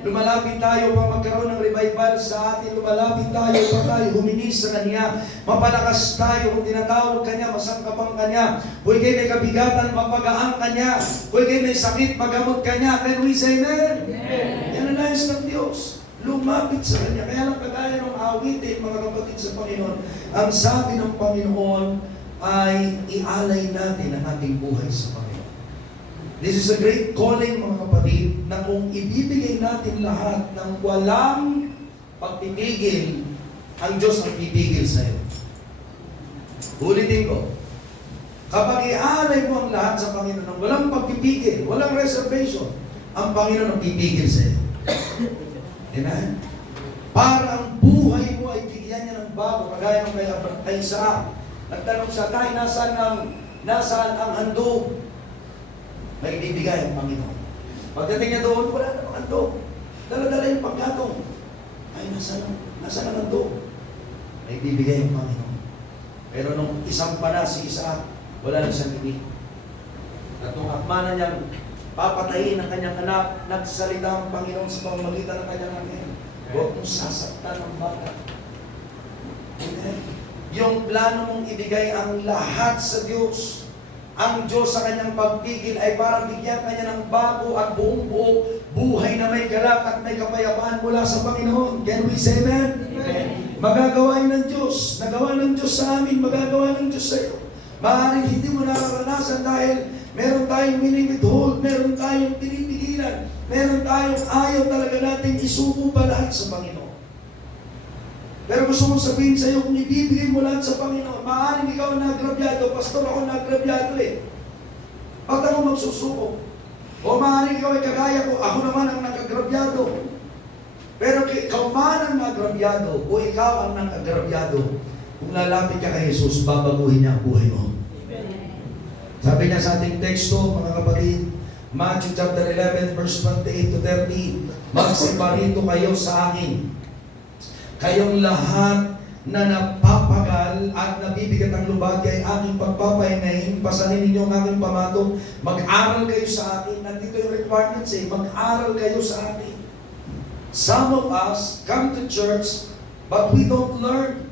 Lumalapit tayo pa magkaroon ng revival sa atin. Lumalapit tayo pa tayo humingi sa Kanya. Mapalakas tayo kung tinatawag Kanya, masangkapang Kanya. Kung kayo may kabigatan, mapagaan Kanya. Kung kayo may sakit, magamot Kanya. Can we say amen? Amen. Yan ang nais ng Diyos. Lumapit sa Kanya. Kaya lang kagaya ng awitin, mga kapatid sa Panginoon, ang sabi ng Panginoon ay ialay natin ang ating buhay sa Panginoon. This is a great calling, mga kapatid, na kung ibibigay natin lahat ng walang pagpipigil, ang Diyos ang pipigil sa iyo. Ulitin ko, kapag ialay mo ang lahat sa Panginoon ng walang pagpipigil, walang reservation, ang Panginoon ang pipigil sa iyo. Amen? Para ang buhay mo ay bigyan niya ng bago, kagaya ng kay Isaac. Nagtanong siya, tayo, nasaan ang handog? May ibibigay ang Panginoon. Pagdating niya doon, wala namang handog. Dala-dala yung pagkatong. Ay, nasa ang handog? May ibibigay ang Panginoon. Pero nung isang pana si Isaac, wala na siyang ibig. At nung akmana niyang papatayin ang kanyang anak, nagsalita ang Panginoon sa pamamagitan ng kanyang anak. Huwag mong sasaktan ng bata. Yung plano mong ibigay ang lahat sa Diyos. Ang Diyos sa kanyang pagpigil ay para bigyan kanya ng bago at buong buhay na may galak at may kapayapaan mula sa Panginoon. Can we say amen? Amen. Magagawa ng Diyos. Nagawa ng Diyos sa amin, magagawa ng Diyos sa iyo. Maaaring hindi mo nararanasan dahil meron tayong minimidhold, meron tayong pinipigilan, meron tayong ayaw talaga natin isuko pa lahat sa Panginoon. Pero gusto mong sabihin sa iyo, kung ibibigay mo lahat sa Panginoon, maaaring ikaw ang nagrabyado, pastor ako nagrabyado eh. Ba't ako magsusuko? O maaaring ikaw ay kagaya ko, ako naman ang nakagrabyado. Pero ikaw man ang nagrabyado, o ikaw ang nakagrabyado, kung lalapit ka kay Jesus, babaguhin niya ang buhay mo. Sabi niya sa ating teksto, mga kapatid, Matthew chapter 11, verse 28 to 30, magsiparito kayo sa akin. Kayong lahat na napapagal at nabibigat ang lubag ay aking pagpapahingahin, pasanin ninyo ang aking pamatong, mag-aral kayo sa akin. Nandito yung requirements mag-aral kayo sa akin. Some of us come to church, but we don't learn.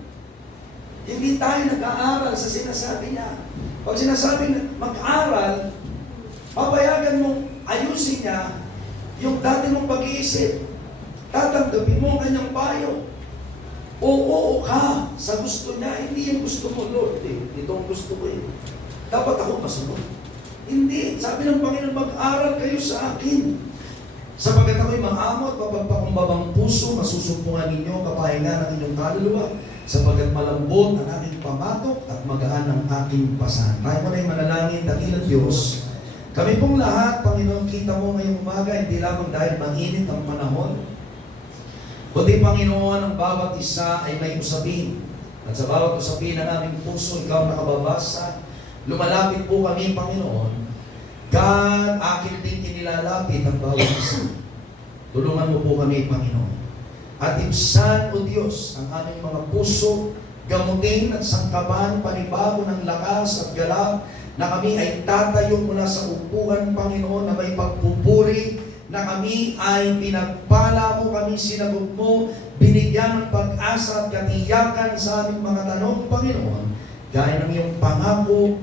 Hindi tayo nag-aaral sa sinasabi niya. Pag sinasabi na mag-aral, papayagan mong ayusin niya yung dati mong pag-iisip. Tatanggapin mo ang kanyang payo. Oo ka sa gusto niya, hindi yung gusto mo, Lord. Ito ang gusto ko eh. Dapat ako masunod. Hindi. Sabi ng Panginoon, mag-aral kayo sa akin. Sapagat ako'y maamot, mapagpakumbabang puso, masusumpungan ninyo, kapahinga ng inyong kaluluwa, sapagat malambot ang aking pamatok at magaan ang aking pasan. Tayo mo na yung manalangin, dakilang Diyos. Kami pong lahat, Panginoon, kita mo ngayong umaga, hindi lamang dahil mainit ang panahon, kundi Panginoon, ang bawat isa ay may usapin. At sa bawat usapin ng aming puso, ikaw nakababasa. Lumalapit po kami, Panginoon. God, akin din inilalapit ang bawat isa. Tulungan mo po kami, Panginoon. At ibsan, O Diyos, ang aming mga puso, gamutin at sangkapan, panibago ng lakas at galak, na kami ay tatayo mula sa upuan, Panginoon, na may pagpupuri, na kami ay pinagpala mo, kami sinagot mo, binigyan ng pag-asa at katiyakan sa aming mga tanong, Panginoon. Gaya ng iyong pangako,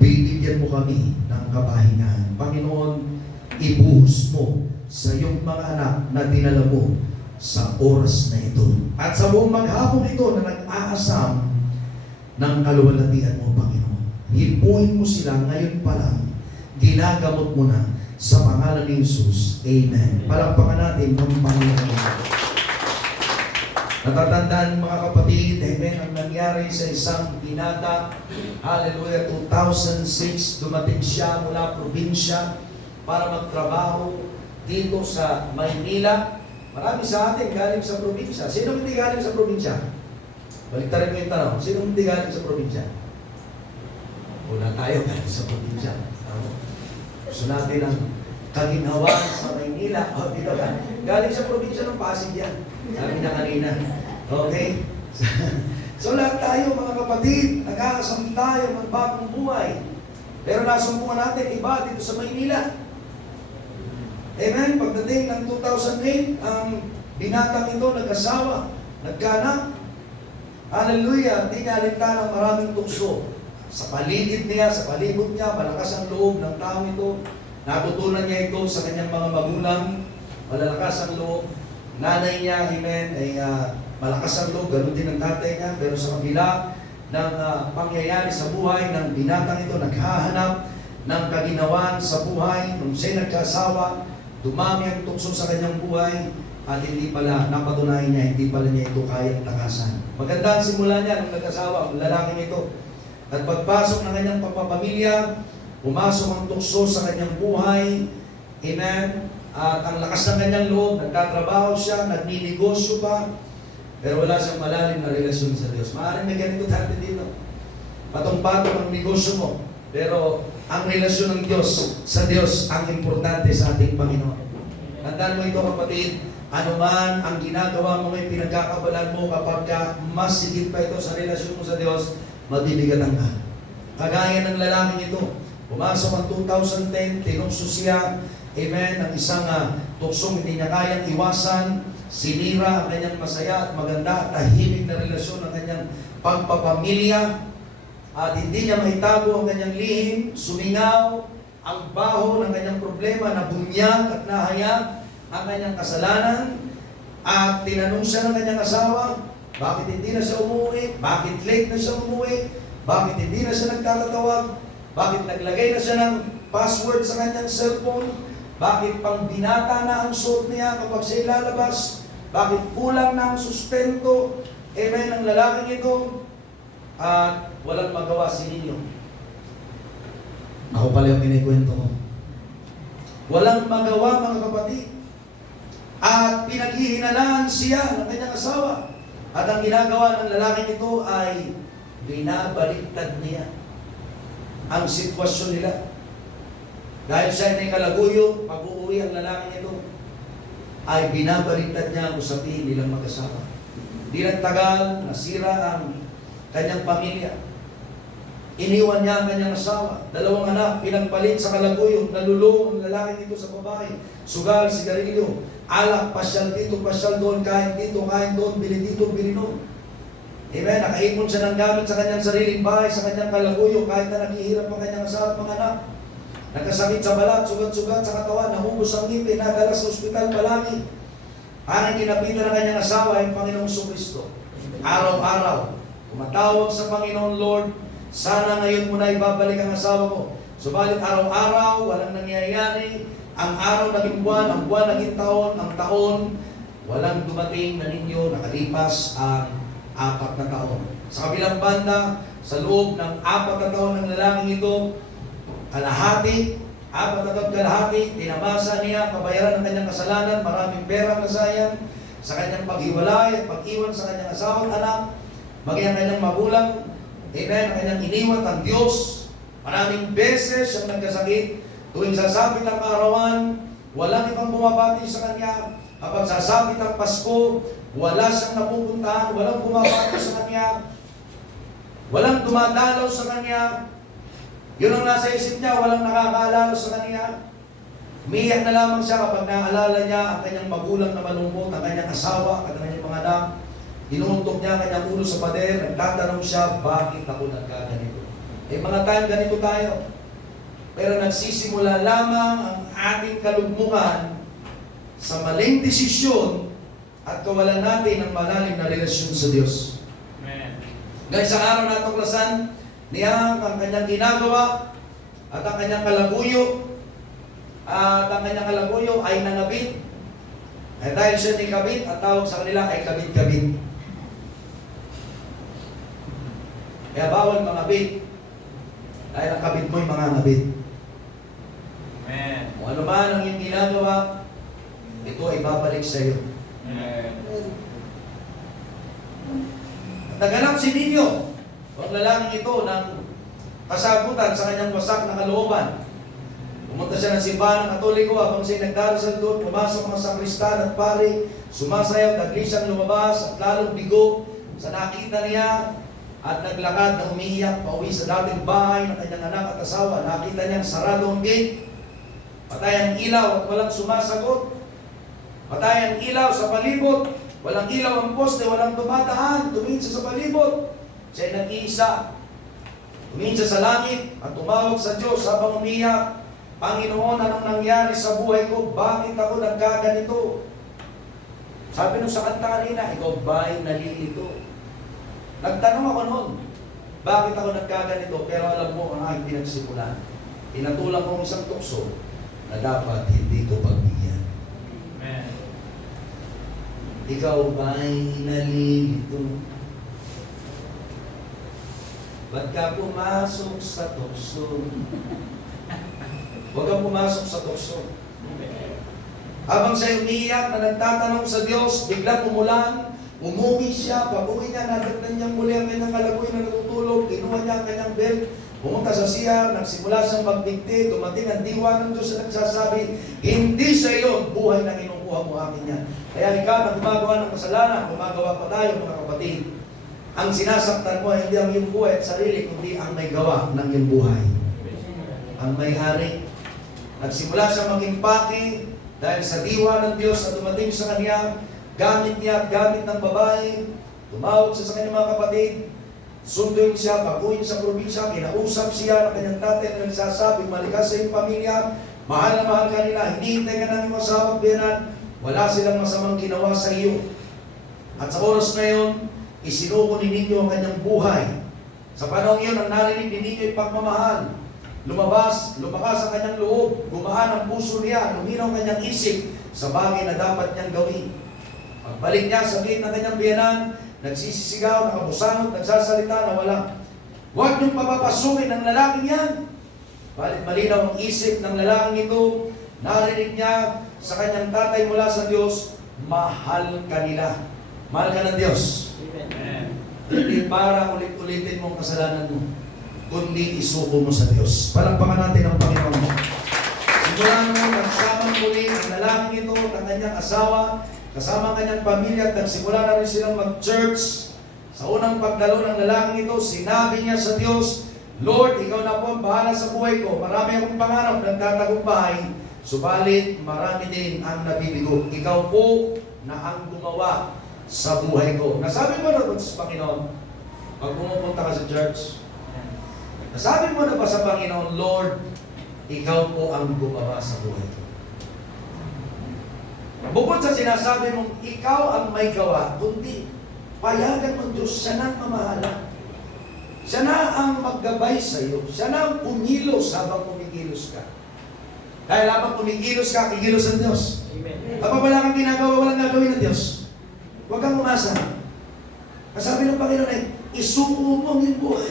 bibigyan mo kami ng kapahingahan. Panginoon, ibuhos mo sa iyong mga anak na dinala mo sa oras na ito. At sa buong maghapon ito na nag-aasam ng kaluwalhatian mo, Panginoon. Hipuin mo sila ngayon pa lang. Ginagamot mo na sa pangalan ni Jesus. Amen. Palakpakan natin ng Panginoon. Natatandaan mga kapatid, amen, ang nangyari sa isang binata, hallelujah, 2006, dumating siya mula probinsya para magtrabaho dito sa Maynila. Marami sa atin galing sa probinsya. Sino hindi galing sa probinsya? Baliktarin ko yung tanong. Sino hindi galing sa probinsya? Wala tayo galing sa probinsya. Gusto natin ang kaginhawan sa Maynila. O, dito ka. Galing sa probinsya ng Pasig yan. Sabi niya kanina. Okay? So lahat tayo mga kapatid, nag-aasam tayo ng bagong buhay. Pero nasumpungan natin iba dito sa Maynila. Amen? Pagdating ng 2008, ang binatang ito nag-asawa, nagkaanak. Hallelujah! Hindi niya alinta ng maraming tukso. Sa paligid niya, sa palibot niya, malakas ang loob ng taong ito. Natutunan niya ito sa kanyang mga magulang. Malalakas ang loob. Nanay niya, amen, ay malakas ang loob. Ganun din ang tatay niya. Pero sa kabila ng pangyayari sa buhay ng binatang ito, naghahanap ng kaginawaan sa buhay. Nung siya nagkasawa, dumami ang tukso sa kanyang buhay. At hindi pala, napatunayan niya, hindi pala niya ito kayang takasan. Maganda ang simula niya nung nagkasawa, ang lalaking ito. At pagpasok ng kanyang pagpapamilya, pumasok ang tukso sa kanyang buhay. Amen. At ang lakas ng kanyang loob, nagtatrabaho siya, nagninegosyo pa. Pero wala siyang malalim na relasyon sa Diyos. Maaaring may ganito dati dito. Patong-patong ang negosyo mo. Pero ang relasyon ng Diyos sa Diyos ang importante sa ating Panginoon. Tandaan mo ito, kapatid. Ano man ang ginagawa mo ngayon, pinagkakabalan mo kapag mas sigit pa ito sa relasyon mo sa Diyos, mabibigatan ka. Kagaya ng lalaking ito, pumasok ang 2010, tinukso siya, amen, ng isang tuksong hindi niya kayang iwasan, sinira ang kanyang masaya at maganda, tahimik na relasyon ng kanyang pagpapamilya, at hindi niya mahitago ang kanyang lihim, sumingaw, ang baho ng kanyang problema, nabunyag at nahayag ang kanyang kasalanan, at tinanong siya ng kanyang asawa, bakit hindi na siya umuwi? Bakit late na siya umuwi? Bakit hindi na siya nagtatatawag? Bakit naglagay na siya ng password sa kanyang cellphone? Bakit pang binata na ang suot niya kapag siya ilalabas? Bakit kulang na ang sustento? Amen, ang lalaking ito, at walang magawa si ninyo. Ako pala yung kinikwento ko. Walang magawa, mga kapatid. At pinaghihinalaan siya ng kanyang asawa. At ang ginagawa ng lalaking ito ay binabaliktad niya ang sitwasyon nila. Dahil siya ay kalaguyo, pag uuwi ang lalaking ito, ay binabaliktad niya ang usapin nilang mag-asawa. Di nagtagal, nasira ang kanyang pamilya. Iniwan niya ang kanyang asawa. 2 anak, pinagpalit sa kalaguyo, nalulong ang lalaking ito sa babae. Sugal, sigarilyo, alak, pasyal dito, pasyal doon, kain dito, kain doon, bili dito, bili doon. Amen. Nakaipon siya ng gamit sa kanyang sariling bahay, sa kanyang kalaguyo, kahit na naghihirap ang kanyang asawa at mga anak. Nagkasakit sa balat, sugat-sugat sa katawan, nahubos ang ngipin, nadala sa ospital palagi. Parang kinapitan ng kanyang asawa ay Panginoong Kristo. Araw-araw, tumatawag sa Panginoon, Lord, sana ngayon mo na ibabalik ang asawa ko. Subalit araw-araw, walang nangyayari. Ang araw naging buwan, ang buwan naging taon, ang taon, walang dumating na ninyo, nakalipas ang 4 na taon. Sa kabilang banda, sa loob ng 4 na taon ng lalaking ito, kalahati, 4 na taon kalahati, tinamasa niya, pabayaran ng kanyang kasalanan, maraming perang nasayang, sa kanyang paghiwalay at pag-iwan sa kanyang asawa at anak, maging ang kanyang magulang, amen, ang kanyang iniwan ang Diyos. Maraming beses siyang nagkasakit. Tuwing sasapit ang kaarawan, walang ibang bumabati sa kanya. Kapag sasapit ang Pasko, wala siyang napupuntahan, walang bumabati sa kanya, walang dumadalaw sa kanya. Yun ang nasa isip niya, walang nakakaalala sa kanya. Umiyak na lamang siya kapag naalala niya ang kanyang magulang na malungkot, ang kanyang asawa, at ang kanyang mga anak. Inuuntok niya ang kanyang ulo sa pader, nagtatanong siya, bakit ako nagkaganito? Eh mga time ganito tayo. Pero nagsisimula lamang ang ating kalugmukan sa maling desisyon at kawalan natin ng malalim na relasyon sa Diyos. Amen. Guys, sa araw na tuklasan niya ang kanyang ginagawa at ang kanyang kalaguyo, at ang kanyang kalaguyo ay nangabit. At dahil siya ni kabit, at tawag sa kanila ay kabit-kabit. Kaya bawal mangabit. Dahil ang kabit mo'y mga ngabit. Amen. Kung ano man ang iyong ginagawa, ito ay babalik sa iyo. Amen. At naganap si Ninyo, ang lalaking ito, ng kasagutan sa kanyang wasak na kalooban. Pumunta siya ng simbahan ng Katoliko habang siya'y nagdarasal doon, pumasok ang sakristan at pari, sumasayaw, naglis siyang lumabas at lalong bigo sa nakita niya at naglakad na umiiyak pauwi sa dating bahay ng kanyang anak at asawa. Nakita niyang sarado ang gate. Patay ang ilaw at walang sumasagot. Patay ang ilaw sa palibot. Walang ilaw ang poste, walang dumadaan. Tumingin siya sa palibot. Siya ay nag-iisa. Tumingin siya sa langit at tumawag sa Diyos habang umiyak. Panginoon, anong nangyari sa buhay ko? Bakit ako nagkaganito? Sabi nung sa kanta kanina, ikaw ba'y nalilito? Nagtanong ako noon, bakit ako nagkaganito? Pero alam mo, ang aking pinagsimulan. Pinatulang ko isang tukso na dapat hindi ko pagbigyan. Amen. Ikaw ba'y nalilito? Ba't ka pumasok sa tukso? Huwag kang pumasok sa tukso. Habang siya umiiyak na nagtatanong sa Diyos, biglang umulan, umuwi siya, pag-uwi niya, natignan niya muli ang kanyang kalaboy na natutulog, kinuha niya ang kanyang belt, pumunta sa siya, nagsimula siyang magbigti, dumating ang diwa ng Diyos na nagsasabi, hindi sa iyo buhay na kinukuha mo akin yan. Kaya ikaw na gumagawa ng kasalanan, gumagawa pa tayo mga kapatid. Ang sinasaktan mo ay hindi ang iyong buhay at sarili, kundi ang may gawa ng iyong buhay. Ang may-hari. Nagsimula siya maging paki dahil sa diwa ng Diyos na dumating sa kanya, gamit niya at gamit ng babae, tumawag siya sa kanyang mga kapatid, sunduin siya, pag-uwi sa probinsya, kinausap siya ng kanyang tatay na nagsasabi, malikas sa iyong pamilya, mahal na mahal ka nila, hindi hintay ka ng iyong asawang biyanan, wala silang masamang ginawa sa iyo. At sa oras na yun, isinuko ni ninyo ang kanyang buhay. Sa panahon yun, ang narinig ni ninyo ay pagmamahal. Lumakas ang kanyang loob, gumaan ang puso niya, luminaw ang kanyang isip sa bagay na dapat niyang gawin. Pagbalik niya sa gate ng kanyang biyanan, nagsisisigaw, nakabusanot, nagsasalita na wala. Huwag niyong papapasukin ng lalaking yan. Balit malinaw ang isip ng lalaking ito, narinig niya sa kanyang tatay mula sa Diyos, mahal ka nila. Mahal ka ng Diyos. Amen. Hindi para ulit-ulitin mong kasalanan mo, kundi isuko mo sa Diyos. Palakpakan natin ang Panginoon mo. Simula nung nagsama muli ang lalaking ito ng kanyang asawa, kasama ang kanyang pamilya, at nagsimula na rin silang mag-church. Sa unang pagdalo ng lalaking ito, sinabi niya sa Diyos, Lord, ikaw na po ang bahala sa buhay ko. Marami akong pangarap, nagtatagumpay, subalit marami din ang nabibigo. Ikaw po na ang gumawa sa buhay ko. Nasabi mo na ba sa Panginoon, pag pumupunta ka sa church, nasabi mo na ba sa Panginoon, Lord, ikaw po ang gumawa sa buhay ko. Bukod sa sinasabi mong ikaw ang may gawa, kundi payagan mo Diyos, siya na ang mamahala. Siya na ang maggabay sa iyo. Siya na ang kumilos habang kumikilos ka. Dahil habang kumikilos ka, kikilos ang Diyos. Amen. Kapag wala kang ginagawa, walang gagawin ng Diyos. Huwag kang umasa. Kasabi ng Panginoon ay, isuko mo ang iyong buhay.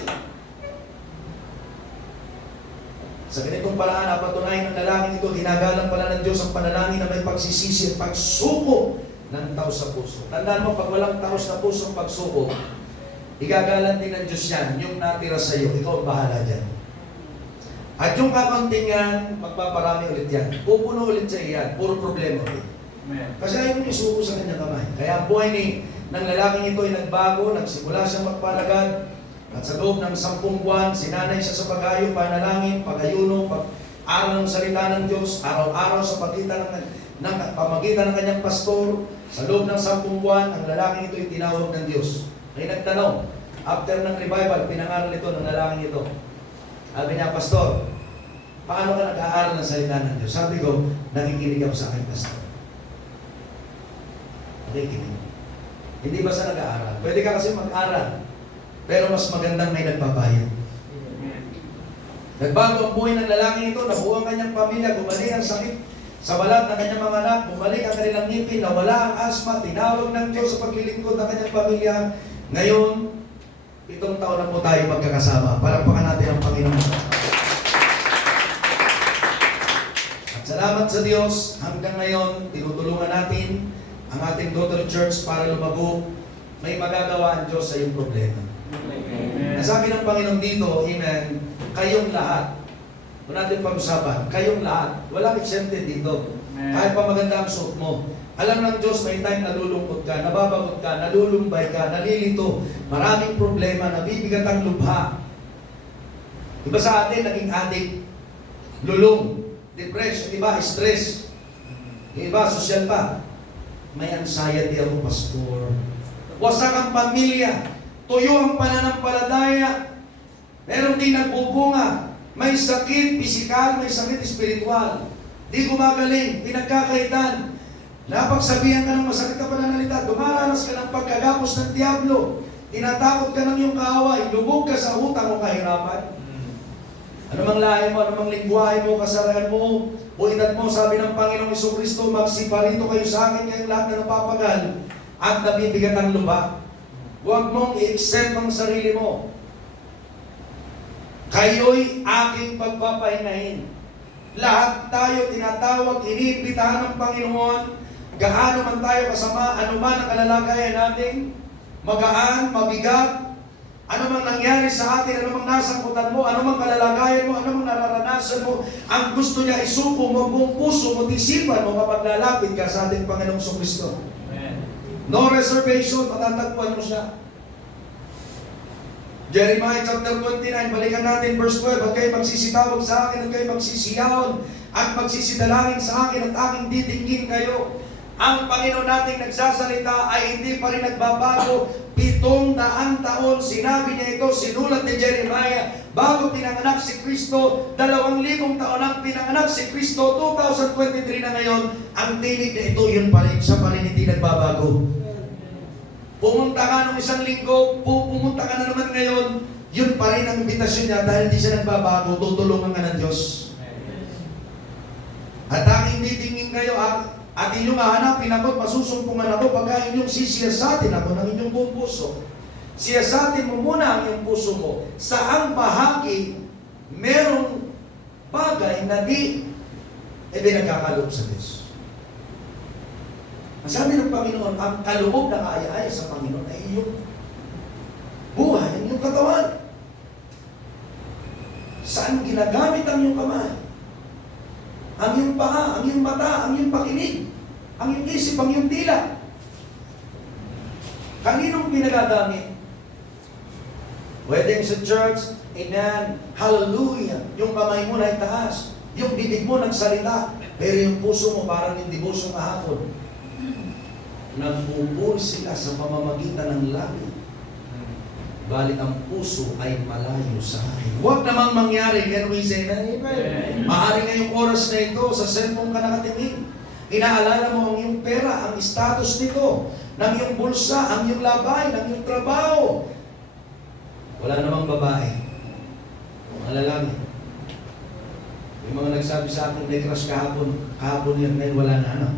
Sa ganitong paraan, napatunayan ng lalaking ito, ginagalang pala ng Diyos ang panalangin na may pagsisisi at pagsuko ng tao sa puso. Tandaan mo, pag walang tao sa puso ang pagsuko, igagalan din ng Diyos yan, yung natira sa iyo, ikaw ang bahala dyan. At yung kakunting yan, magpaparami ulit yan. Pupuno ulit sa iyan, puro problema ulit. Amen. Kasi ayaw mo isuko sa kanyang kamay. Kaya ang buhay ng lalaking ito ay nagbago, nagsimula siyang magpalagad, at sa loob ng 10 buwan, sinanay siya sa pag-ayo, panalangin, pag-ayuno, pag-aral ng salita ng Diyos, araw-araw sa pamagitan ng kanyang pastor. Sa loob ng 10 buwan, ang lalaking ito ay tinawag ng Diyos. May nagtanong, after ng revival, pinangaral ito ng lalaking ito. Sabi niya, Pastor, paano ka nag-aaral ng salita ng Diyos? Sabi ko, nakikinig ako sa aking pastor. Nakikinig. Hindi ba sa nag-aaral? Pwede ka kasi mag-aral. Pero mas magandang may nagbabayad. Nagbago ang buhay ng lalaking ito, nabuo ang kanyang pamilya, bumalik ang sakit sa balat ng kanyang mga anak, bumalik ang kanilang ngipin, nawala ang asma, tinawag ng Diyos sa paglilingkod ng kanyang pamilya. Ngayon, 7 taon na po tayo magkakasama. Palakpakan natin ang Panginoon. At salamat sa Diyos, hanggang ngayon, tinutulungan natin ang ating daughter church para lumago. May magagawa ang Diyos sa iyong problema. Amen. Nasabi ng Panginoon dito, amen, kayong lahat. Kung natin pag-usapan, kayong lahat. Walang exempted dito. Amen. Kahit pa maganda ang suot mo. Alam ng Diyos, may time nalulungkot ka, nababagot ka, nalulumbay ka, nalilito, maraming problema, nabibigat ang lubha. Iba sa atin, naging adik, lulong. depression, yung iba, stress. Yung iba, social pa. May anxiety ako, pastor. Wasak ang pamilya. Tuyo ang pananampalataya. Meron din nagbubunga. May sakit pisikal, may sakit espiritual. Di gumagaling, pinagkakaitan. Napagsabihan ka ng masakit na pananalita, dumaranas ka ng pagkagapos ng diablo. Tinatakot ka ng iyong kaaway, lubog ka sa utang o kahirapan. Ano mang lahi mo, ano mang lingwahe mo, kasarayan mo, o edad mo, sabi ng Panginoong Jesucristo, magsiparito kayo sa akin kayong lahat na napapagal at nabibigat ang lupa. Huwag mong i-accept ang sarili mo. Kayo'y aking pagpapahingahin. Lahat tayo tinatawag, iniimbitahan ng Panginoon, gaano man tayo kasama, ano man ang kalalagayan natin, magaan, mabigat, ano mang nangyari sa atin, ano mang nasangkutan mo, ano mang kalalagayan mo, ano mang nararanasan mo, ang gusto niya isuko mo, buong puso mo, isipan mo kapag lalapit ka sa ating Panginoong Jesucristo. No reservation, matatagpuan mo siya. Jeremiah chapter 29, balikan natin verse 12, "At kayo magsisitawag sa akin, at kayo magsisiyaon, at magsisidalangin sa akin, at aking titingin kayo." Ang Panginoon nating nagsasalita ay hindi pa rin nagbabago. 700 taon, sinabi niya ito, sinulat ni Jeremiah, bago pinanganak si Kristo, 2,000 taon ang pinanganak si Kristo, 2023 na ngayon, ang tinig na ito, yun pa rin, siya pa rin hindi nagbabago. Pumunta ka nung isang linggo, pumunta ka na naman ngayon, yun pa rin ang imbitasyon niya dahil hindi siya nagbabago, tutulungan ka ng Diyos. At ang hindi tingin kayo, at inyong hahanapin ako, masusumpungan ako pagka inyong sisiyasatin ako ng inyong buong puso. Siyasatin mo muna ang iyong puso mo. Saang bahagi merong bagay na di binagkakaloob sa Diyos. Ang sabi ng Panginoon, ang kaloob na kaaya-aya sa Panginoon ay iyong buhay, ang iyong katawan. Saan ginagamit ang iyong kamay? Ang iyong paa, ang iyong mata, ang iyong pakinig, ang iyong isip, ang iyong dila. Kaninong pinagagamit? Pwedeng sa church, amen, hallelujah, yung kamay mo na itaas, yung bibig mo nagsalita, pero yung puso mo parang yung devotion kahapon. Nagpupuri sila sa pamamagitan ng langit. Balit ang puso ay malayo sa akin. Huwag namang mangyari. Can we say that? Amen. Maaari ngayong oras na ito, sa cellphone ka nakatingin. Inaalala mo ang iyong pera, ang status nito, ng iyong bulsa, ang iyong labay, ng iyong trabaho. Wala namang babae. Mga lalaki. Yung mga nagsabi sa akin, may crush kahapon yan, ngayon wala na, ano?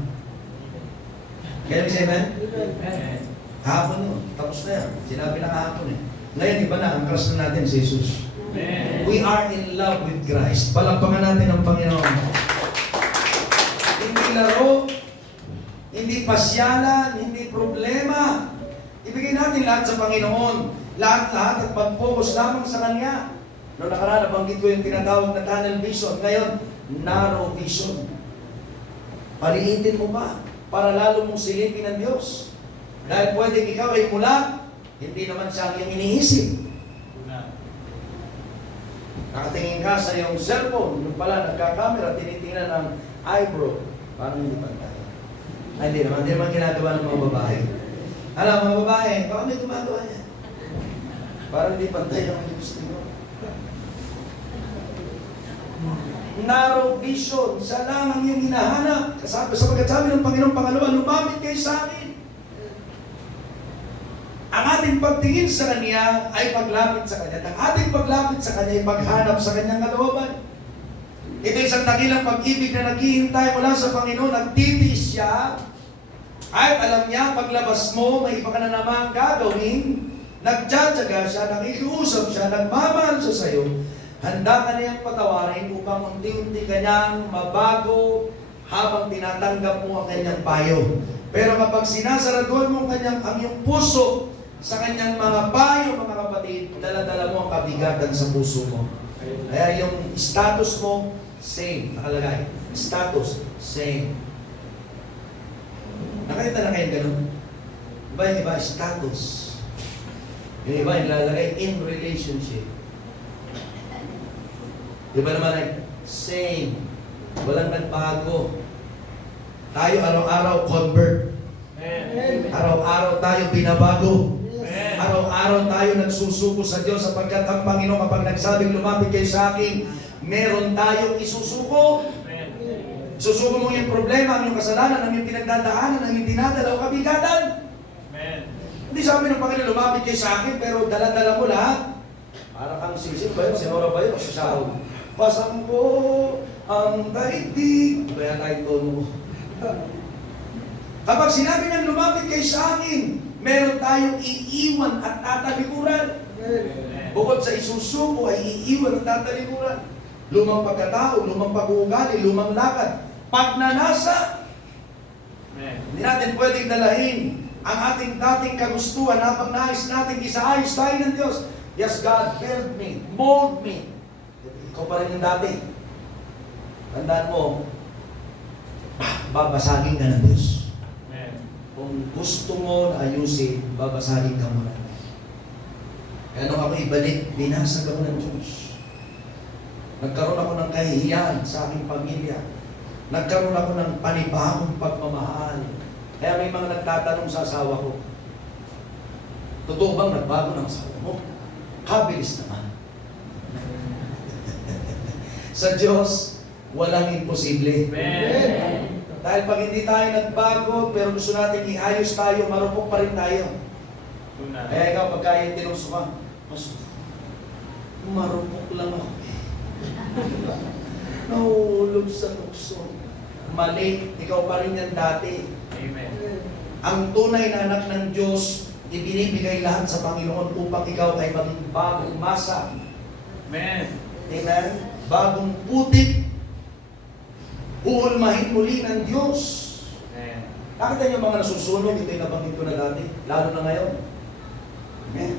Can we say amen? Amen. Kahapon yun, tapos na yan. Sinabi na kahapon eh. Ngayon, iba na, ang crush na natin si Jesus. Amen. We are in love with Christ. Palakpakan natin ang Panginoon. Hindi laro, hindi pasyalan, hindi problema. Ibigay natin lahat sa Panginoon. Lahat-lahat at pag-focus lamang sa Kanya. Noong nakaraan, nabanggit ko yung tinatawag na tunnel vision. Ngayon, narrow vision. Paliitin mo pa para lalo mong silipin ang Diyos. Dahil pwedeng ikaw ay mula, hindi naman siya ang iyong iniisip. Nakatingin ka sa iyong cellphone, yung pala nagka-camera, tinitingnan ng eyebrow. Parang hindi pantay. Ay, hindi naman ginagawa ng mga babae. Alam, mga babae, baka may gumagawa niya. Parang hindi pantay ang lipstick mo. Narrow vision, siya lang ang iyong hinahanap. Sapagkat sabi ng Panginoon, pangalawa, lumapit kayo sa akin. Ang ating pagtingin sa Kanya ay paglapit sa Kanya. Ang ating paglapit sa Kanya ay paghanap sa Kanyang kalooban. Ito isang dakilang pag-ibig na naghihintay mula sa Panginoon. Nagtitiis siya. Kahit alam niya, paglabas mo, may iba ka na naman gagawin. Nagtsatsaga siya, nakikiusap siya, nagmamahal siya sa iyo. Handa ka niyang patawarin upang unti-unti kanyang mabago habang tinatanggap mo ang kanyang payo. Pero kapag sinasaraduan mo ang iyong puso sa kanyang mga payo, mga kapatid, dala-dala mo ang kabigatan sa puso mo. Kaya yung status mo, same. Nakalagay. Status, same. Nakita na kayo ganun? Iba yung iba, status. Yung iba, ilalagay in relationship. Di ba naman ay same. Walang nagbago. Tayo araw-araw convert. Amen. Araw-araw tayo binabago. Amen. Araw-araw tayo nagsusuko sa Diyos sapagkat ang Panginoon kapag nagsabing lumapit kayo sa akin, meron tayong isusuko. Amen. Susuko mo yung problema, ang yung kasalanan, ang yung pinagdadaanan, ang yung dinadala o kabigatan. Amen. Hindi sabi ng Panginoon, lumapit kayo sa akin, pero dala-dala mo lahat. Para kang sisip ba yun, sinora ba yun, o sasahog. Pasang ko ang daigdig. Kaya kahit tono mo. Kapag sinabi niyang lumapit kayo sa akin, meron tayong iiwan at tatalikuran. Bukod sa isusuko ay iiwan at tatalikuran. Lumang pagkatao, lumang pag-uugali, lumang lakad. Pagnanasa, Amen. hindi natin pwedeng dalahin ang ating dating kagustuhan habang nais natin isaayos tayo ng Diyos. Yes, God, build me, mold me. Ikaw pa rin yung dati. Tandaan mo, babasagin ka ng Diyos. Amen. Kung gusto mo na ayusin, babasagin ka muna. Kaya nung ako ibalik, binasag ako ng Diyos. Nagkaroon ako ng kahihiyan sa aking pamilya. Nagkaroon ako ng panibagong pagmamahal. Kaya may mga nagtatanong sa asawa ko, totoo bang nagbago ng asawa mo? Kabilis naman. Sa Diyos, walang imposible. Amen. Dahil pag hindi tayo nagbago, pero gusto natin iayos tayo, marupok pa rin tayo. Tuna. Kaya ikaw, pagka yung tinukso ka, Pastor, marupok lang ako. Nahulog sa tukso. Mali, ikaw pa rin yan dati. Amen. Ang tunay na anak ng Diyos, ibinibigay lahat sa Panginoon upang ikaw ay maging bagong masa. Amen. Amen? Bagong putik. Uulmahin muli ng Diyos. Amen. Nakita niyo mga nasusunog, ito yung nabanggit ko na dati, lalo na ngayon. Amen?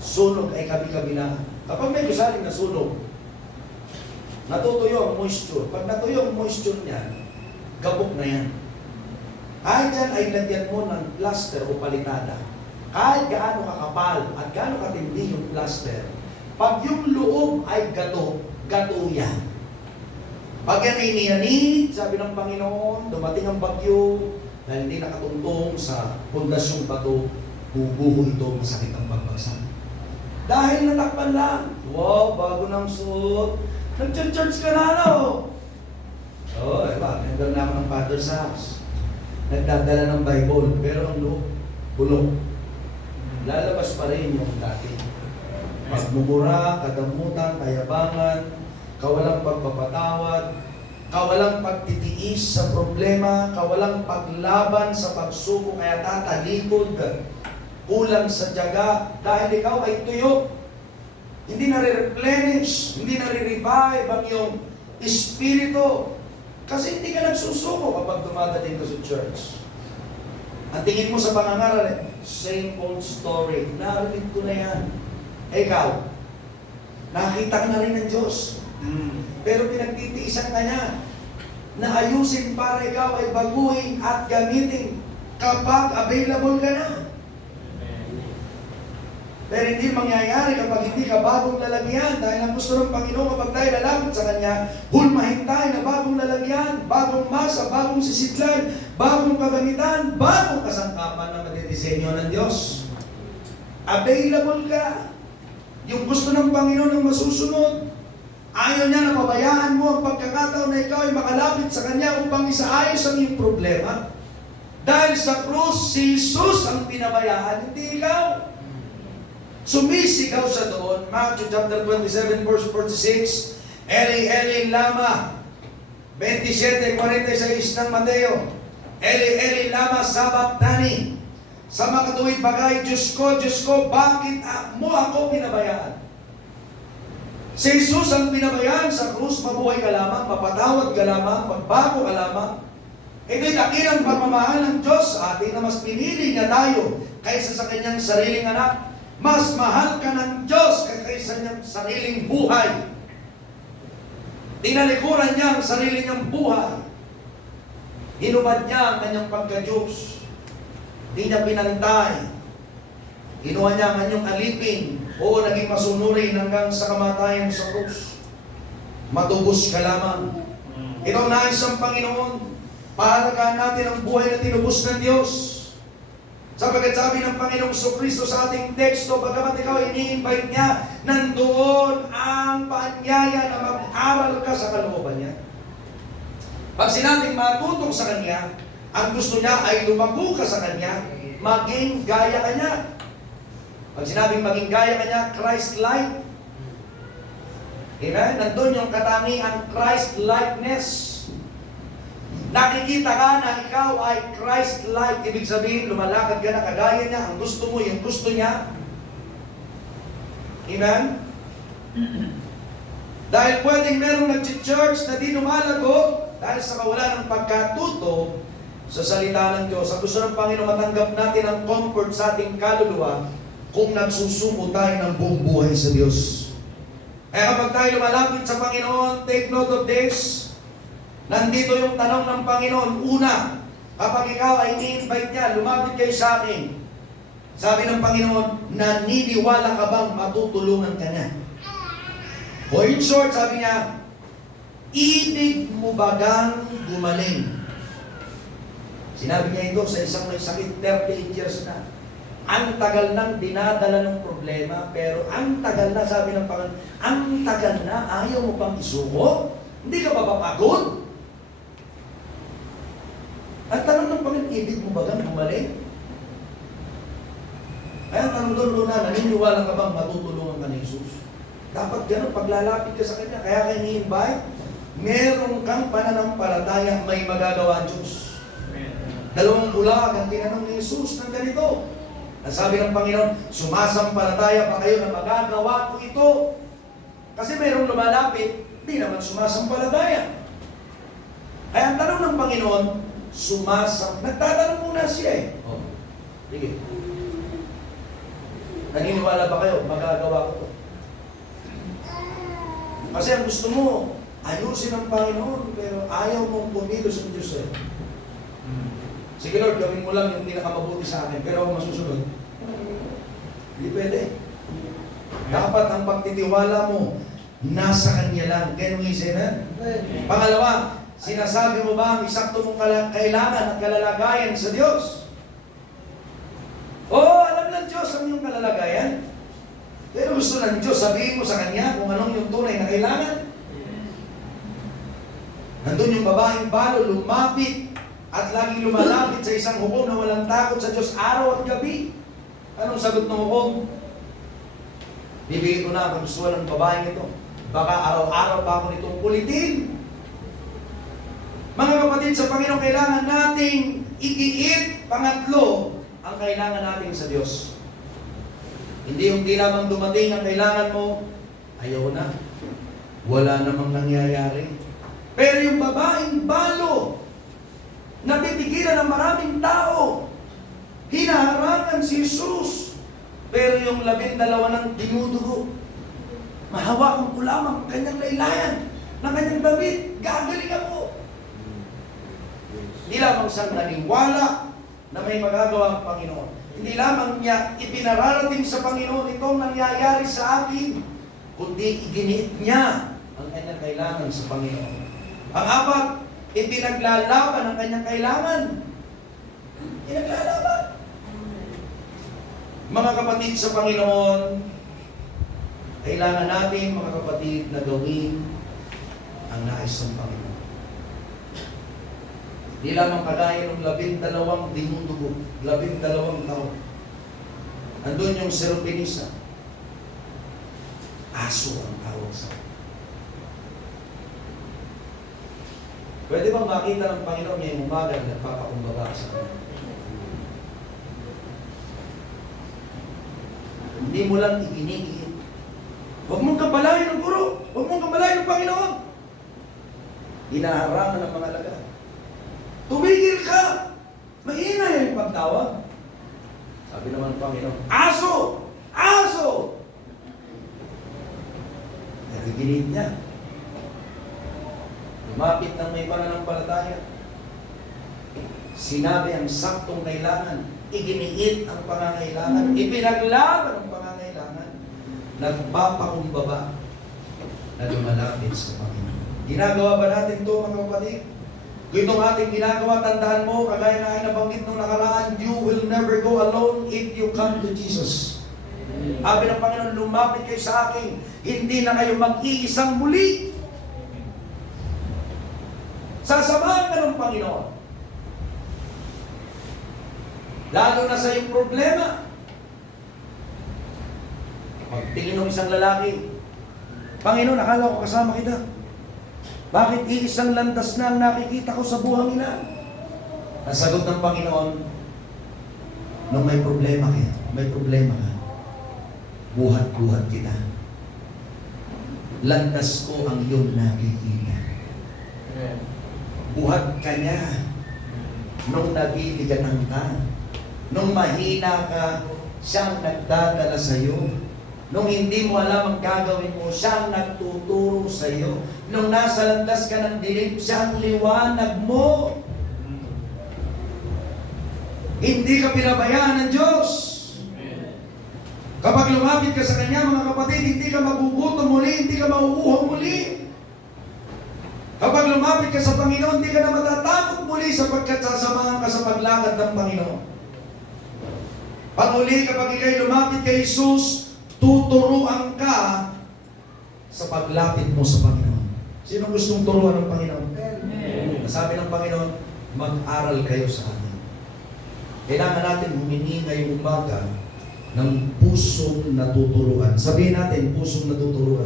Sunog ay kabi-kabilaan. Kapag may gusaling na sunog, natutuyo ang moisture. Pag natuyo ang moisture niyan, gabok na yan. Kahit yan ay lagyan mo ng plaster o palitada, kahit gaano kakapal at gaano katindi yung plaster, pag yung loob ay gato, gato yan. Pag yan ay niyanid, sabi ng Panginoon, dumating ang bagyo, dahil hindi nakatungtong sa pundasyong bato, bubuho ito, masakit ang pagbagsak. Dahil natakpan lang, wow, bago ng suot, nag-church ka na, no? Oo, diba? Member naman ng Father's House. Nagdadala ng Bible, pero ang loob, bulok. Lalabas pa rin yung dati. Pagmumura, kadamutan, kayabangan, kawalang pagpapatawad, kawalang pagtitiis sa problema, kawalang paglaban sa pagsubok, kaya tatalikod, kulang sa tiyaga, dahil ikaw ay tuyo. Hindi nare-replenish, hindi nare-revive ang iyong espiritu. Kasi hindi ka nagsusuko kapag dumadating ka sa church. Ang tingin mo sa pangangaral, same old story. Narinig ko na yan. Ikaw, nakita ka na rin ng Diyos. Pero pinagtitiisan ka niya na ayusin para ikaw ay baguhin at gamitin kapag available ka na. Pero hindi mangyayari kapag hindi ka bagong lalagyan. Dahil ang gusto ng Panginoon kapag tayo lalapit sa Kanya, hulmahin tayo na bagong lalagyan, bagong masa, bagong sisidlan, bagong kagamitan, bagong kasangkapan na madidisenyo ng Diyos. Available ka. Yung gusto ng Panginoon ng masusunod, ayaw niya na pabayaan mo ang pagkakataon na ikaw ay makalapit sa Kanya upang isaayos ang iyong problema. Dahil sa krus, si Jesus ang pinabayaan, hindi ikaw. Sumisigaw sa doon, Matthew chapter 27, verse 46, Eli, Eli, lama, 27:46 ng Mateo, Eli, Eli, lama, sabachthani, sa makatuwid bagay, Diyos ko, bakit mo ako pinabayaan? Si Jesus ang pinabayaan sa krus, mabuhay ka lamang, mapatawad ka lamang, magbago ka lamang. Ito'y dakilang pagmamahal ng Diyos sa atin na mas pinili niya tayo kaysa sa kanyang sariling anak. Mas mahal ka ng Diyos kaysa niyang sariling buhay. Tinalikuran niya ang sarili niyang buhay. Hinubad niya ang kanyang pagka-Diyos. Di niya pinantay. Ginawa niya ang kanyang alipin. O naging masunurin hanggang sa kamatayan sa krus. matubos ka lamang. Ito ang nais ng Panginoon. Pahalagahan natin ang buhay na tinubos ng Diyos. Sapagkat sabi ng Panginoong Kristo sa ating teksto, bagamat ikaw ini-invite niya, nandoon ang paanyaya na mag-aral ka sa kalooban niya. Pag sinabing matutong sa Kanya, ang gusto niya ay lumago ka sa Kanya, maging gaya ka niya. Pag sinabing maging gaya ka niya, Christ-like. Amen? Nandun yung katangian Christ-likeness. Nakikita ka na ikaw ay Christ-like. Ibig sabihin, lumalakad ka na kagaya niya. Ang gusto mo, yung gusto niya. Amen? Dahil pwedeng merong nag-church na di lumalago dahil sa kawalan ng pagkatuto sa salita ng Diyos. Ang gusto ng Panginoon, matanggap natin ang comfort sa ating kaluluwa kung nagsusuko tayo ng buong buhay sa Diyos. Kaya kapag tayo lumalapit sa Panginoon, take note of this. Nandito yung tanong ng Panginoon. Una, kapag ikaw ay ni-invite niya, lumapit kayo sa akin. Sabi ng Panginoon, naniniwala ka bang matutulungan ka niya? O in short, sabi niya, ibig mo bagang gumaling? Sinabi niya ito sa isang may sakit, 38 years na. Ang tagal nang dinadala ng problema, pero ang tagal na, sabi ng Panginoon, ang tagal na, ayaw mo pang isuko? Hindi ka ba papagod? Ang tanong ng Panginoon, ibig mo bagang gumaling? Kaya tanong doon na, naniniwala ka bang matutulungan ka ni Jesus? Dapat gano'n, paglalapit ka sa Kanya, kaya kayo ni-invite, meron kang pananampalataya, may magagawa ang Diyos. Dalawang bulag ang tinanong ni Jesus ng ganito. Nasabi ng Panginoon, sumasampalataya pa kayo na magagawa ko ito. Kasi mayroong lumalapit, hindi naman sumasampalataya. Kaya ang tanong ng Panginoon, nagtatanong muna siya eh. Oh, sige. Naniniwala ba kayo, magagawa ko ito? Kasi ang gusto mo, ayusin ang Panginoon, pero ayaw mong pumilos ang Diyos eh. Sige Lord, gawin mo lang yung pinakamabuti sa akin, pero ako masusunod. Hindi pwede. Dapat ang pagtitiwala mo, nasa Kanya lang. Ganun isip na. Pangalawa, sinasabi mo ba ang isakto mong kailangan at kalalagayan sa Diyos? Oo, alam ng Diyos ang iyong kalalagayan. Pero gusto ng Diyos, sabihin mo sa Kanya kung anong yung tunay na kailangan. Nandun yung babaeng balo, lumapit at laging lumalapit sa isang hukom na walang takot sa Diyos araw at gabi. Anong sagot ng hukom? Bibigyan ko na ang gusto ng babaeng ito. Baka araw-araw pa ako nitong kulitin. Mga kapatid, sa Panginoon, kailangan nating igiit, pangatlo, ang kailangan natin sa Diyos. Hindi yung di lamang dumating ang kailangan mo, ayaw na. Wala namang nangyayari. Pero yung babaeng balo, napipigilan ng maraming tao, hinaharangan si Jesus, pero yung 12 ng dinudugo, mahawakan ko lamang ang kanyang laylayan, ng kanyang damit, gagaling ako. Hindi lamang siyang naniwala na may magagawa ang Panginoon. Hindi lamang niya ipinararating sa Panginoon itong nangyayari sa akin, kundi iginiit niya ang kanyang kailangan sa Panginoon. Ang apat, ipinaglalaban ang kanyang kailangan. Pinaglalaban. Mga kapatid sa Panginoon, kailangan natin, mga kapatid, na gawin ang nais ng Panginoon. Di lamang kagaya ng 12 dinudugo, 12 taon. Andun yung Seropinisa. Aso ang tawag sa kanya. Pwede bang makita ng Panginoon niya yung umaga na nagpapakumbaba sa kanya? Hindi mo lang ikinikiit. Huwag mong kabalayan ng guro. Huwag mong kabalayan ng Panginoon. Hinaharangan ng mga alaga. Tumigil ka! Mahina yung pagtawag. Sabi naman ng Panginoon, aso! Aso! Nariginit niya. Lumapit ng may pananampalataya. Sinabi ang saktong kailangan. Iginiit ang pangangailangan. Ipinaglaban ang pangangailangan. Nagpapakumbaba. na lumalapit sa Panginoon. Ginagawa ba natin ito, mga kapatid? Kung itong ating ginagawa, tandaan mo, kagaya na ay nabanggit nung nakaraan, you will never go alone if you come to Jesus. Sabi ng Panginoon, lumapit kayo sa akin, hindi na kayo mag-iisang muli. Sasamahan ka ng Panginoon. Lalo na sa iyong problema. Magtingin ng isang lalaki, Panginoon, akala ko kasama kita. Bakit iisang landas na ang nakikita ko sa buhangin na? Ang sagot ng Panginoon, nung may problema ka, buhat-buhat kita. Landas ko ang iyong nakikita. Buhat ka niya. Nung nabibigan ka, nung mahina ka, siyang nagdadala sa iyo. Nung hindi mo alam ang gagawin mo, siyang nagtuturo sa iyo. Nung nasa landas ka ng dilim, siyang liwanag mo. Hindi ka pinabayaan ng Diyos. Kapag lumapit ka sa Kanya, mga kapatid, hindi ka magugutom muli, hindi ka mauuhaw muli. Kapag lumapit ka sa Panginoon, hindi ka na matatakot muli sapagkat sasamahan ka sa paglakad ng Panginoon. Pag-uli, kapag ikay lumapit kay Jesus, tuturuan ka sa paglapit mo sa Panginoon. Sino gustong turuan ng Panginoon? Amen. Sabi ng Panginoon, mag-aral kayo sa akin. Kailangan natin humingi ngayong umaga ng pusong natuturuan. Sabihin natin, pusong natuturuan.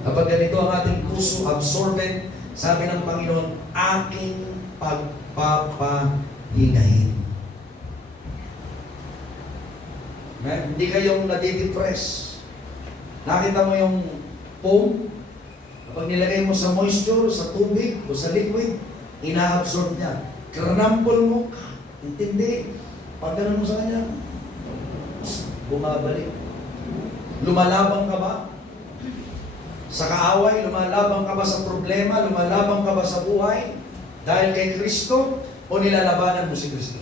Kapag ganito ang ating puso, absorbent, sabi ng Panginoon, aking pagpapahingahin. Hindi kayong nadidepress. Nakita mo yung foam? Kapag nilagay mo sa moisture, sa tubig, o sa liquid, ina-absorb niya. Kranambol mo, intindi. Pag ganun mo sa kanya, bumabalik. Lumalabang ka ba? Sa kaaway, lumalabang ka ba sa problema? Lumalabang ka ba sa buhay? Dahil kay Kristo, o nilalabanan mo si Kristo?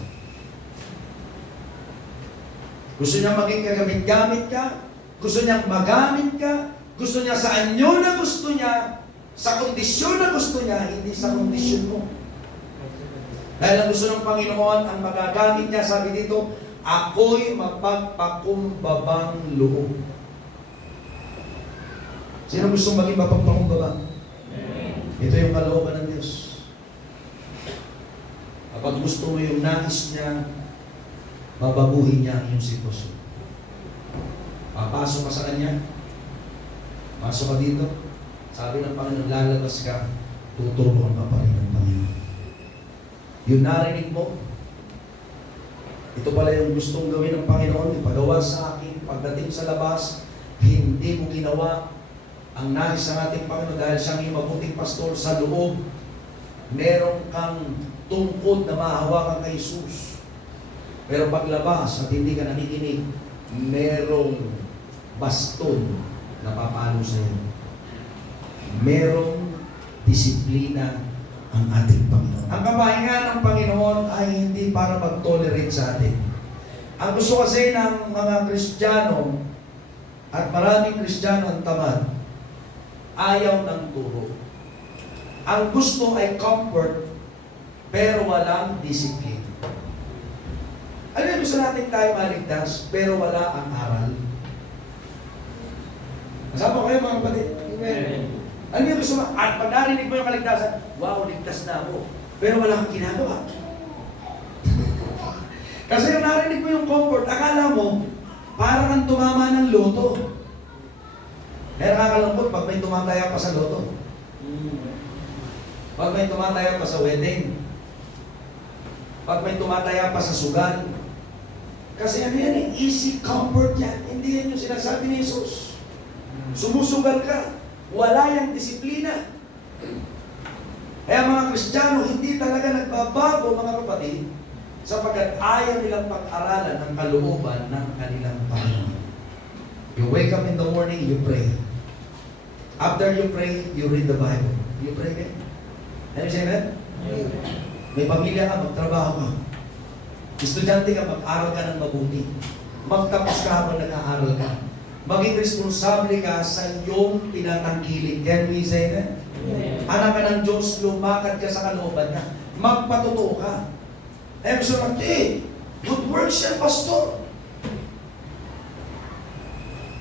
Gusto niya maging kagamit-gamit ka? Gusto niya magamit ka? Gusto niya sa anyo na gusto niya? Sa kondisyon na gusto niya, hindi sa kondisyon mo. Dahil ang gusto ng Panginoon, ang magagamit niya, sabi dito, ako'y mapagpakumbabang loob. Sino gusto maging mapagpakumbaba? Ito yung kalooban ng Diyos. Kapag gusto mo yung nais niya, babaguhin niya ang iyong sitwasyon. Papasok ka sa Kanya, pasok ka dito, sabi ng Panginoon, lalabas ka, tuturuan ka pa rin ng Panginoon. Yung narinig mo, ito pala yung gustong gawin ng Panginoon, ipagawa sa akin, pagdating sa labas, hindi mo ginawa ang nais ng ating Panginoon dahil siyang iyong mabuting pastor sa loob, meron kang tungkod na mahawakan kay Jesus. Pero paglabas at hindi ka nakikinig, merong baston na papalo sa iyo. Merong disiplina ang ating Panginoon. Ang kapahingan ng Panginoon ay hindi para mag-tolerate sa atin. Ang gusto kasi ng mga Kristiyano, at maraming Kristiyano ang tamad, ayaw ng turo. Ang gusto ay comfort, pero walang discipline. Alam mo, gusto natin tayo maligtas, pero wala ang aral. Masama kayo mga kapatid? Amen. Alam mo, gusto mo, at pag narinig mo yung kaligtasan, wow, ligtas na ako. Pero wala kang ginagawa. Kasi yung narinig mo yung comfort, akala mo, parang kang tumama ng loto. Kaya nakakalambot pag may tumataya pa sa loto. Pag may tumataya pa sa wedding. Pag may tumataya pa sa sugal. Kasi ano yan eh, easy comfort yan. Hindi yan yung sinasabi ni Jesus. Sumusugal ka. Wala yung disiplina. Kaya mga Kristiyano, hindi talaga nagbabago mga kapatid sapagkat ayaw nilang pag-aralan ang kalooban ng kanilang Panginoon. You wake up in the morning, you pray. After you pray, you read the Bible. You pray again. Ano siya amen? May pamilya ka, magtrabaho ka. Estudyante ka, mag-aral ka ng mabuti. Magtapos ka habang nag-aaral ka. maging responsable ka sa iyong tinatangkilik. Can we say that? Anak ka ng Diyos, lumakad ka sa kalooban niya. Magpatotoo ka. Good works yan, pastor.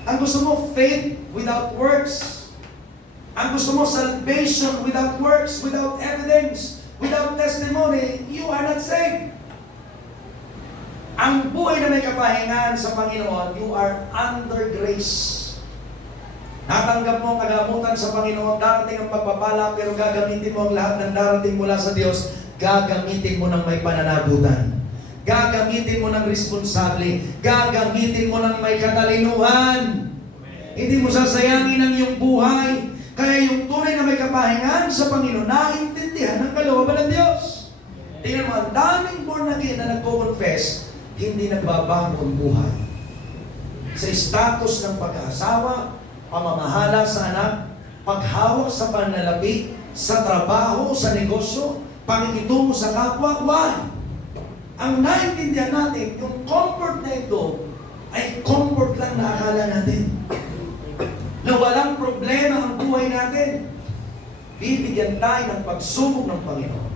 Ang gusto mo, faith without works. Ang gusto mo, salvation without works, without evidence, without testimony, you are not saved. Ang buhay na may kapahingan sa Panginoon, you are under grace. Natanggap mo ang kagamutan sa Panginoon, darating ang pagpapala, pero gagamitin mo ang lahat ng darating mula sa Diyos, gagamitin mo ng may pananagutan. Gagamitin mo ng responsable. Gagamitin mo ng may katalinuhan. Hindi mo sasayangin ang iyong buhay. Kaya yung tunay na may kapahingan sa Panginoon, naintindihan ng kalooban ng Diyos. Tingnan mo, ang daming born again na nagko-confess, hindi nagbabago ang buhay. Sa status ng pag-aasawa, pamamahala sa anak, paghawak sa pananalapi, sa trabaho, sa negosyo, pakikitungo sa kapwa, why? Ang naintindihan natin, yung comfort na ito, ay comfort lang na akala natin. Na walang problema ang buhay natin. Bibigyan tayo ng pagsubok ng Panginoon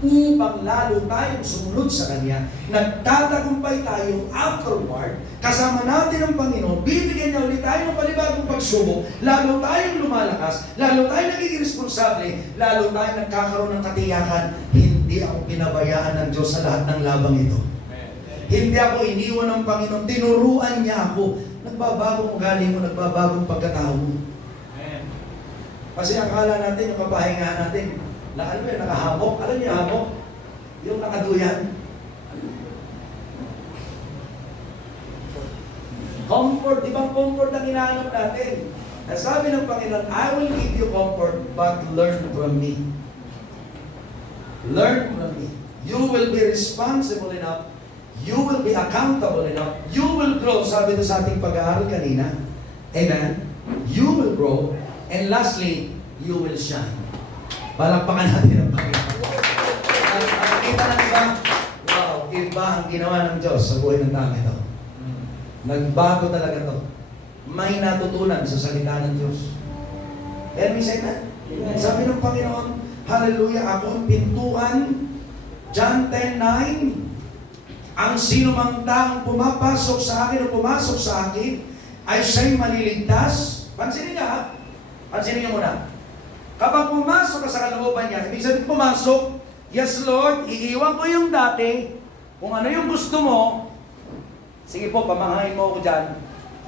upang lalo tayong sumunod sa Kanya. Nagtatagumpay tayo afterward, kasama natin ang Panginoon, bibigyan niya ulit tayo ng panibagong pagsubok, lalo tayong lumalakas, lalo tayong nagiging responsable, lalo tayong nagkakaroon ng katiyakan. Hindi ako pinabayaan ng Diyos sa lahat ng labang ito. Hindi ako iniwan ng Panginoon. Tinuruan niya ako. Nagbabagong ugali mo, nagbabagong pagkatao mo. Kasi akala natin, yung kapahingahan natin, na alam mo yun, nakahamok. Alam niyo hamok? Yung nakaduyan. Comfort, di ba comfort ang hinahanap natin? Sabi ng Panginoon, I will give you comfort, but learn from me. Learn from me. You will be responsible enough. You will be accountable enough. You will grow. Sabi ito sa ating pag-aaral kanina. Amen? You will grow. And lastly, you will shine. Palakpakan natin ang Panginoon. Nakikita na ba? Wow, iba ang ginawa ng Diyos sa buhay ng tao ito. Nagbago talaga to. May natutunan sa salita ng Diyos. Can we say that? Sabi ng Panginoon, hallelujah, ako ang pintuan. John 10:9. Ang sino mang taong pumapasok sa akin o pumasok sa akin ay siya'y maliligtas. Pansinin niya ha? Pansinin niyo muna. Kapag pumasok ka sa kalooban niya, ibig sabihin pumasok, yes Lord, iiwan ko yung dati, kung ano yung gusto mo, sige po, pamahain mo ako dyan,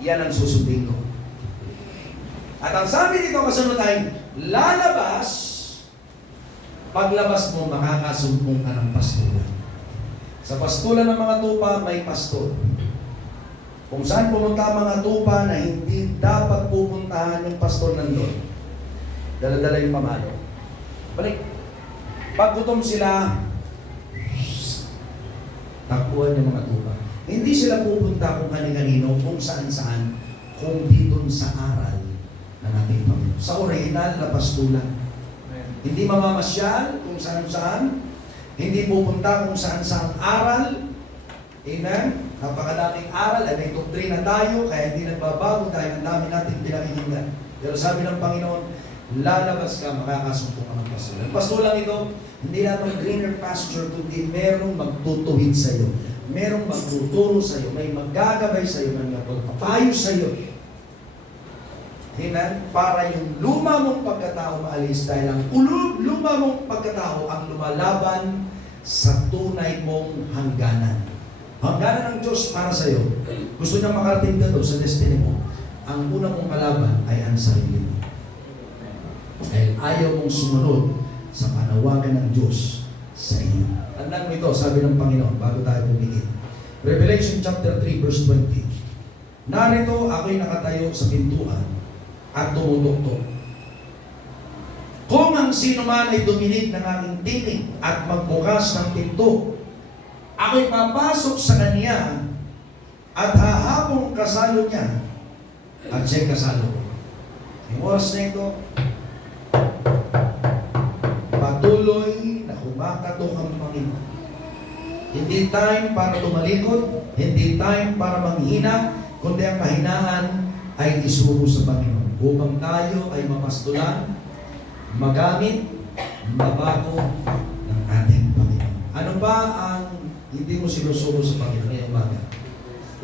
yan ang susundin ko. At ang sabi dito kasunod ay, lalabas, paglabas mo, makakasumpong ka ng pastulan. Sa pastulan ng mga tupa, may pastor. Kung saan pumunta ang mga tupa na hindi dapat pupuntahan yung pastor nandun, dala-dala yung pamalo. Balik. Pag gutom sila, takbuhan yung mga tupa. Hindi sila pupunta kung kani-kanino, kung saan-saan, kung dito sa aral ng ating Panginoon. Sa original na pastulan. Hindi mamamasyal kung saan-saan, hindi pupunta kung saan-saan aral. Amen? Napakadaming aral, ay may doktrina tayo, kaya hindi nagbabago dahil ang dami natin pinakikinggan. Pero sabi ng Panginoon, lalabas ka, makakasumpong ka ng pastulan. Pastulan ito, hindi lamang greener pasture, kundi merong magtutuwid sa iyo. Merong magtuturo sa iyo, may maggagabay sa iyo, may magpapayo sa iyo. Amen? Para yung luma mong pagkatao maalis dahil ang luma mong pagkatao ang lumalaban sa tunay mong hangganan. Hangganan ng Diyos para sa iyo. Gusto niyang makarating dito sa destiny mo. Ang unang mong kalaban ay ang sarili mo. Dahil ayaw mong sumunod sa panawagan ng Diyos sa iyo. Tandaan mo ito, sabi ng Panginoon, bago tayo pumigil. Revelation chapter 3, verse 20. Narito ako'y nakatayo sa pintuan at tumutuktok. Kung ang sino man ay duminig ng aking tinig at magbukas ng pinto, ako'y papasok sa kanya at hahabong kasalo niya at siya'y kasalo ko. Yung oras na ito, patuloy na kumakatok ang Panginoon. Hindi time para tumalikod, hindi time para manghina, kundi ang kahinaan ay isuko sa Panginoon upang tayo ay mapastulan, magamit, mabago ng ating Panginoon. Ano ba ang hindi mo sinusuko sa Panginoon ngayong umaga?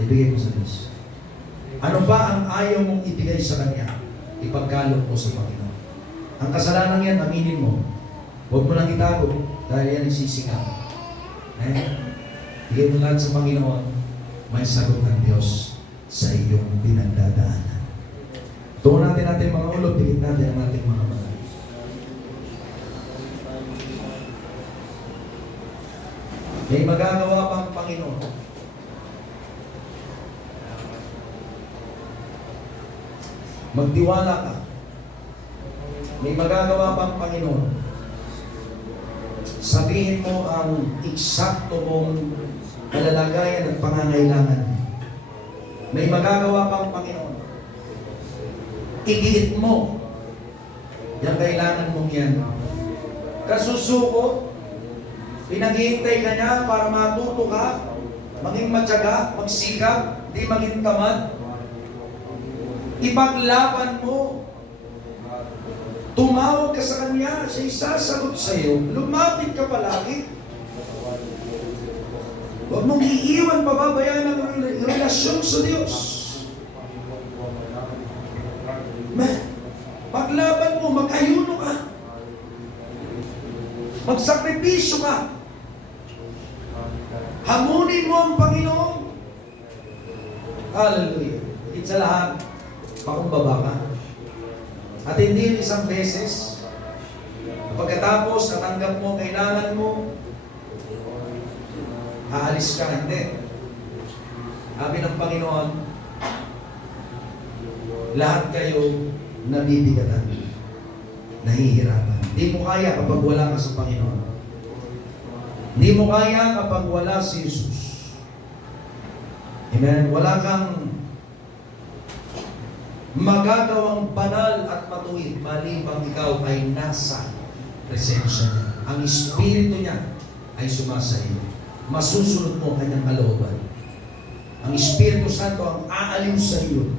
Ibigay mo sa Diyos. Ano ba ang ayaw mong ibigay sa Kanya? Ipagkaloob mo sa Panginoon. Ang kasalanan yan, aminin mo. Huwag mo lang itago dahil yan nagsisingaw. Bigay mo lahat sa Panginoon, may sagot ng Diyos sa iyong pinagdadaanan. Tuon natin mga ulo, pigit natin ang ating mga mata. May magagawa pang Panginoon. Magtiwala ka. May magagawa pang Panginoon. Sabihin mo ang eksakto mong kalalagayan at pangangailangan. May magagawa pang Panginoon. Igiit mo yung kailangan mong yan. Kasusuko, pinaghihintay ka niya para matuto ka, maging matyaga, magsikap, di maging tamad. Ipaglaban mo. Tumawag ka sa Kanya, siya'y sasagot sa iyo. Lumapit ka palagi. Huwag mong iiwan, pababayaan ang relasyon sa Diyos. Paglaban mo, mag-ayuno ka. Magsakripisyo ka. Hamunin mo ang Panginoon. Hallelujah. Higit sa lahat, pakumbaba ka. At hindi isang beses. Pagkatapos, natanggap mo, kailangan mo, aalis ka, hindi. Sabi ng Panginoon, lahat kayo nabibigatan, nahihirapan. Hindi mo kaya kapag wala ka sa Panginoon. Hindi mo kaya kapag wala si Jesus. Amen? Wala kang magagawang banal at matuwid maliban ikaw ay nasa presensya niya. Ang Espiritu niya ay sumasa iyo. Masusunod mo kanyang kalooban. Ang Espiritu Santo ang aaliw sa iyo.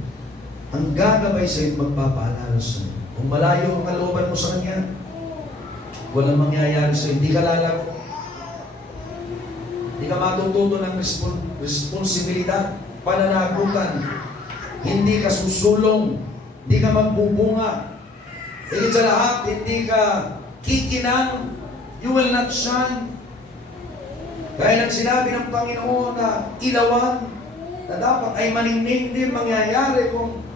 Ang gagabay sa iyo at magpapaalala sa iyo. Kung malayo ang kalooban mo sa Kanya, walang mangyayari sa iyo. Hindi ka lalago. Hindi ka matututo ng responsibilidad, pananagutan. Hindi ka susulong, hindi ka magbubunga. Higit sa lahat, hindi ka kikinang, you will not shine. Kaya sinabi ng Panginoon na ilawan, na dapat ay maningning din mangyayari kung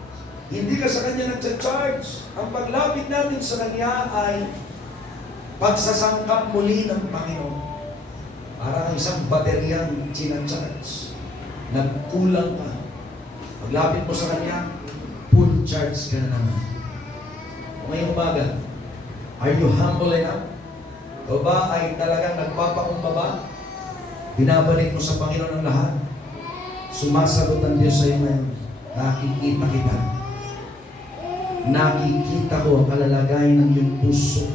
hindi ka sa Kanya nagcha-charge. Ang paglapit natin sa Kanya ay pagsasangkap muli ng Panginoon. Parang isang bateryang sinacharge. Nagkulang ka. Paglapit mo sa Kanya, full charge ka na naman. Ngayong umaga, are you humble enough? O ba ay talagang nagpapakumbaba? Binabalik mo sa Panginoon ang lahat? Sumasagot ang Diyos sa iyo ngayon. Nakikita kita. Nakikita ko ang kalalagayan ng iyong puso.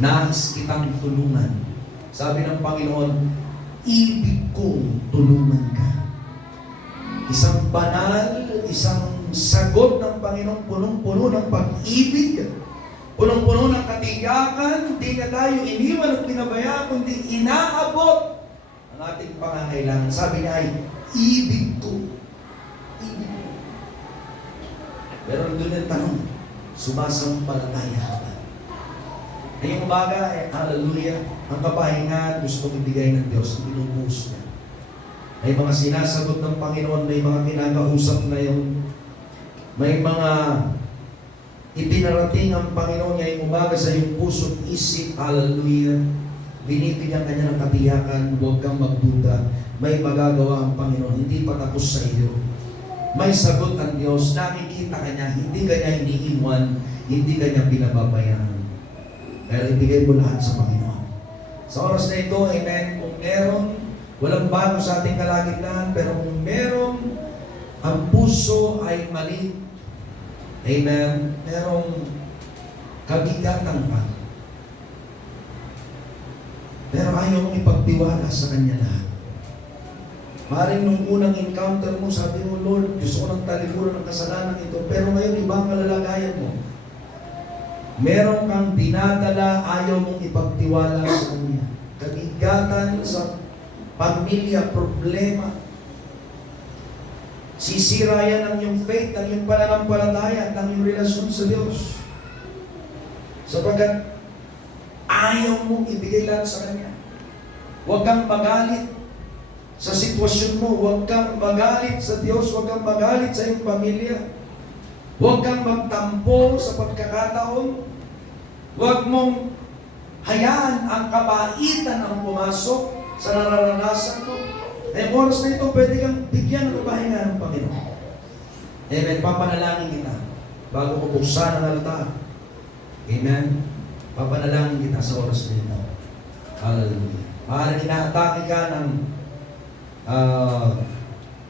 Nais kitang tulungan. Sabi ng Panginoon, ibig kong tulungan ka. Isang banal, isang sagot ng Panginoon, punong-puno ng pag-ibig, punong-puno ng katiyakan, hindi na tayo iniwan at pinabayaan, kundi inaabot ang ating pangangailangan. Sabi niya ay, ibig ko. Ibig ko. Pero doon yung tanong, sumasampalataya ka ba? Ngayong umaga, hallelujah, ang kapahingan gusto kong ibigay ng Diyos, binubuhos niya. May mga sinasagot ng Panginoon, may mga kinakausap na yun. May mga ipinarating ang Panginoon ngayong umaga sa iyong puso at isip, hallelujah. Binibigyan ka niya ng katiyakan, huwag kang magduda. May magagawa ang Panginoon, hindi pa tapos sa iyo. May sagot ang Diyos, nakikita ka niya, hindi ka niya iniiwan, hindi ka niya pinababayaan. Kaya ibigay mo lahat sa Panginoon. Sa oras na ito, amen, kung meron, walang bago sa ating kalagitnaan, pero kung meron, ang puso ay mali. Amen. Merong kabigatan pa. Pero ayaw mong ipagtiwala sa Kanya lahat. Maring nung unang encounter mo, sabi mo, Lord, gusto ko ng talikuran ng kasalanan ito. Pero ngayon, ibang kalalagayan mo. Meron kang dinadala, ayaw mong ipagtiwala sa Kanya. Kabigatan sa pamilya, problema. Sisira yan ang iyong faith, ang iyong pananampalataya, ang iyong relasyon sa Diyos. Sapagkat ayaw mong ibigay lahat sa Kanya. Huwag kang magalit sa sitwasyon mo, huwag kang magalit sa Diyos, huwag kang magalit sa iyong pamilya. Huwag kang magtampo sa pagkakataon. Huwag mong hayaan ang kabaitan ang pumasok sa nararanasan mo. Ay oras na ito, pwede kang bigyan ng kapahinga ng Panginoon. Amen. Papanalangin kita bago ko buksan ang altar. Amen. Papanalangin kita sa oras na ito. Hallelujah. Maaaring inaatake ka ng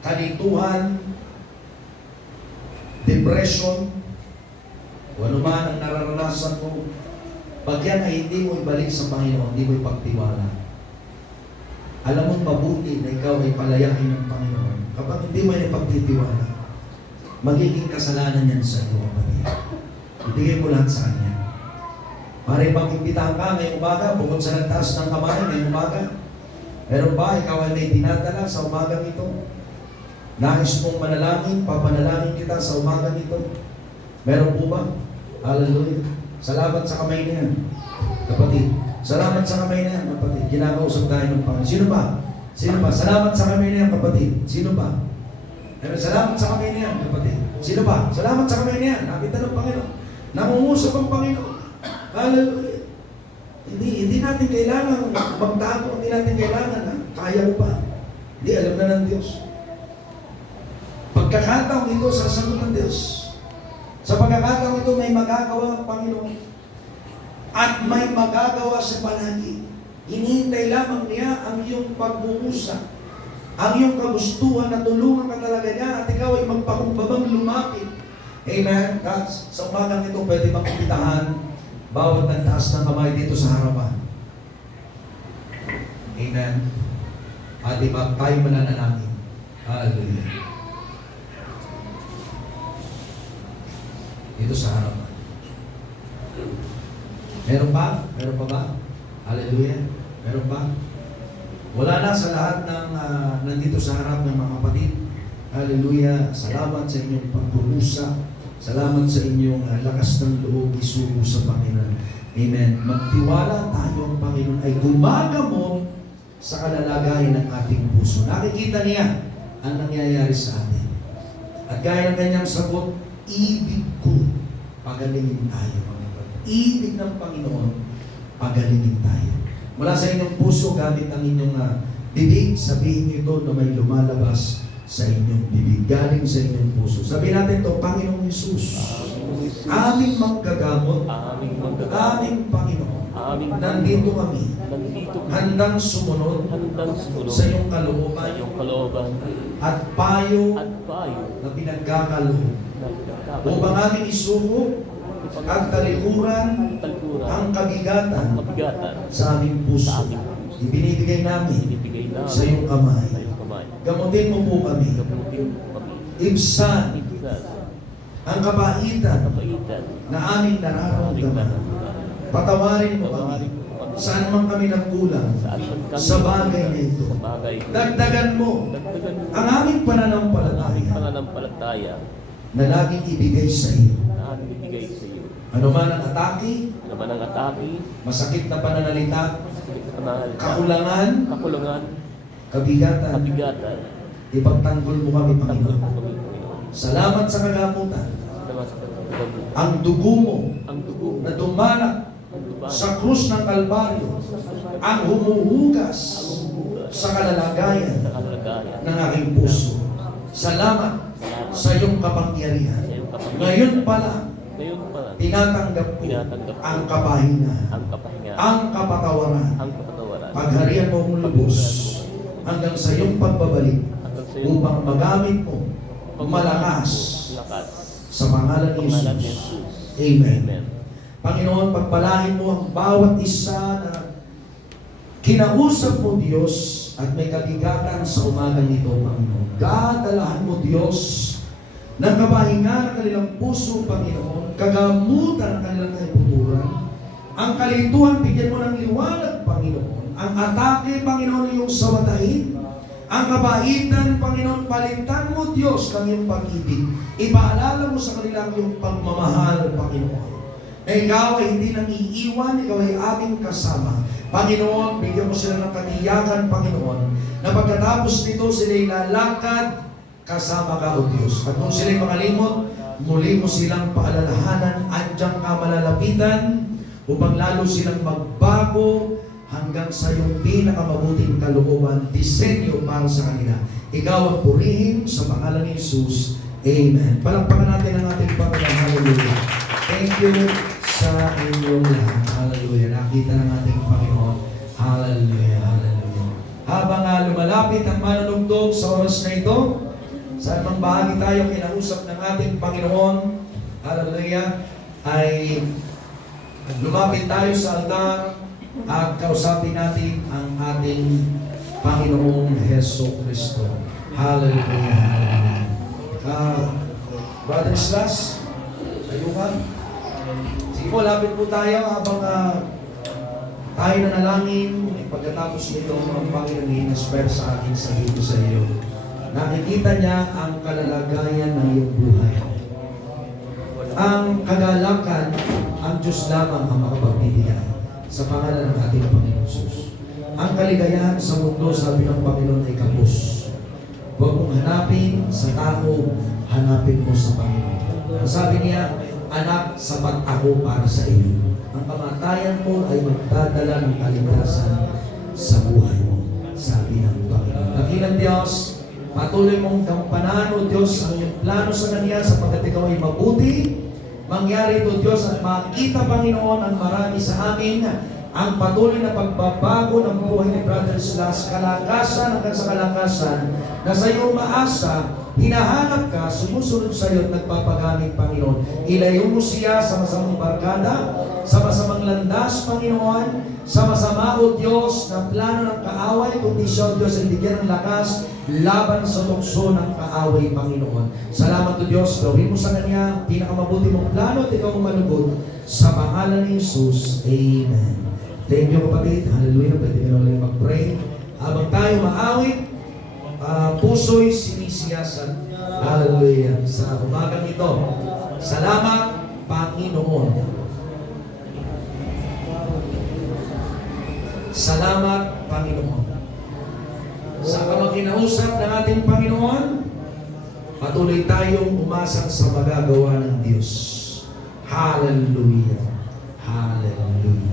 kalituhan, depression, o ano man ang nararanasan mo, pag yan ay hindi mo ibalik sa Panginoon, hindi mo ipagtiwala. Alam mo mabuti na ikaw ay palayain ng Panginoon. Kapag hindi mo ipagtitiwala, magiging kasalanan yan sa iyo, kapatid. Ibigay mo lahat sa Kanya. Maaaring mag-imbitahan ka ngayong umaga, bukod sa nagtaas ng kamay ngayong umaga. Meron ba ikaw ay may dinadala sa umagang ito? Nais mong manalangin, papanalangin kita sa umagang ito. Meron po ba? Hallelujah. Salamat sa kamay na yan, kapatid. Salamat sa kamay na yan, kapatid. Kinakausap tayo ng Panginoon. Sino ba? Sino ba? Salamat sa kamay na yan, kapatid. Sino ba? Salamat sa kamay na yan, kapatid. Sino ba? Salamat sa kamay na yan. Nakita ng Panginoon. Nangungusap ang Panginoon. Hallelujah. Hindi natin kailangan magtago, hindi natin kailangan, ha? Kaya mo pa. Hindi, alam na ng Diyos. Pagkakataong ito, sasagot ng Diyos. Sa pagkakataong ito, may magagawa ang Panginoon. At may magagawa sa palagi. Hinihintay lamang niya ang iyong pagbubusa, ang iyong kagustuhan na tulungan ka talaga niya at ikaw ay magpakumbabang lumapit. Amen? Sa umagang ito, pwede makikitahan bawat nagtaas ng kamay dito sa harapan. Amen. At iba tayo mananalangin. Hallelujah. Dito sa harapan. Meron pa? Meron pa ba? Hallelujah. Meron pa? Wala na sa lahat ng nandito sa harap ng mga kapatid. Hallelujah. Salamat sa inyong pagbubusa. Salamat sa inyong lakas ng loob isugo sa Panginoon. Amen. Magtiwala tayo ang Panginoon ay gumagamot sa kalalagayan ng ating puso. Nakikita niya ang nangyayari sa atin. At gaya ng kanyang sagot, ibig ko, pagalingin tayo. Ibig ng Panginoon, pagalingin tayo. Mula sa inyong puso, gamit ang inyong bibig, sabihin niyo ito na may lumalabas sa inyong bibig, galing sa inyong puso. Sabihin natin ito, Panginoong Hesus, aming manggagamot, aming Panginoon, nandito kami, handang sumunod sa iyong kalooban at payo na pinagkakaloob upang aming isuko at talikuran ang kabigatan sa aming puso. Ibinibigay namin sa iyong kamay. Gamutin mo po kami. Ibsan ang kabaitan na aming nararamdaman. Patawarin mo kami saan man kami nagkulang sa bagay na ito. Dagdagan mo ang aming pananampalataya na laging ibigay sa iyo. Ano man ang atake, masakit na pananalita, kakulangan, kabigatan, ipagtanggol mo kami, Panginoon. Salamat sa kagamutan. Ang dugo mo na dumanak sa krus ng Kalbaryo, ang humuhugas sa kalalagayan ng aking puso. Salamat sa iyong kapangyarihan. Ngayon pala, tinatanggap ko ang kapahingahan, ang kapatawaran. Pagharian mo kong lubos hanggang sa iyong pagbabalik upang magamit mo malakas sa pangalan ni Jesus. Amen. Panginoon, pagpalain mo ang bawat isa na kinausap mo, Diyos, at may kabigatan sa umagang ito, Panginoon. Dadalahan mo, Diyos, ng kapahinga ng kanilang puso, Panginoon, kagamutan ng kanilang kaiputuran, ang kalintuhan, bigyan mo ng liwanag, Panginoon, ang atake, Panginoon, yung sawatahin, ang kabaitan, Panginoon, palitan mo, Diyos, ng iyong pag-ibig. Ipaalala mo sa kanilang yung pagmamahal, Panginoon, na ikaw ay hindi nang iiwan, ikaw ay aming kasama. Panginoon, bigyan mo sila ng katiyakan, Panginoon, na pagkatapos nito sila'y lalakad kasama ka, O Diyos. At kung sila'y makalimot, muli mo silang paalalahanan, andiyan ka malalapitan, upang lalo silang magbago hanggang sa iyong pinakamabuting kalooban, disenyo para sa kanila. Ikaw ang purihin sa pangalan ni Jesus. Amen. Palakpakan natin ang ating Panginoon. Hallelujah. Thank you sa inyong lahat. Hallelujah. Nakita ng ating Panginoon. Hallelujah. Hallelujah. Habang lumalapit ang manunugtog sa oras na ito, sa anumang bahagi tayo kinausap ng ating Panginoon, hallelujah, ay lumapit tayo sa altar at kausapin natin ang ating Panginoong Heso Kristo. Hallelujah. Brother Slash, ayukan. Sige po, lapit po tayo habang tayo nanalangin. Pagkatapos nito, ang Panginoon i-inspire sa ating sabihin sa iyo. Nakikita niya ang kalalagayan ng iyong buhay. Ang kagalakan, ang Diyos lamang ang makapagbibigay sa pangalan ng ating Panginoon Jesus. Ang kaligayahan sa mundo, sabi ng Panginoon, ay kapos. Huwag mong hanapin sa tao, hanapin mo sa Panginoon. Ang sabi niya, anak, sapat ako para sa iyo. Ang kamatayan mo ay magdadala ng kaligtasan sa buhay mo, sabi ng Panginoon. Dakilang Diyos, patuloy mong gampanan, O Diyos, ang iyong plano sa Kanya sapagkat ikaw ay mabuti. Mangyari ito, Diyos, at makita, Panginoon, ang marami sa amin, ang patuloy na pagbabago ng buhay ni Brother Slash, kalakasan hanggang sa kalakasan, na sa iyo umaasa, hinahanap ka, sumusunod sa iyo at nagpapagamit, Panginoon. Ilayo mo siya sa masamang barkada, sa masamang landas, Panginoon, sa masama, O Diyos, na plano ng kaaway, kundi siya, O Diyos, ay bigyan ng lakas laban sa tukso ng kaaway, Panginoon. Salamat, O Diyos, gawin mo sa Kanya pinakamabuti mong plano at ikaw ang malugod sa pangalan ni Jesus. Amen. Thank you, kapatid. Hallelujah. Pwede ka na ulit mag-pray. Habang tayo maawit, puso'y sinisiyasan. Hallelujah. Sa umagang ito. Salamat, Panginoon. Salamat, Panginoon. Sa kamakinausap ng ating Panginoon, patuloy tayong umasang sa magagawa ng Diyos. Hallelujah. Hallelujah.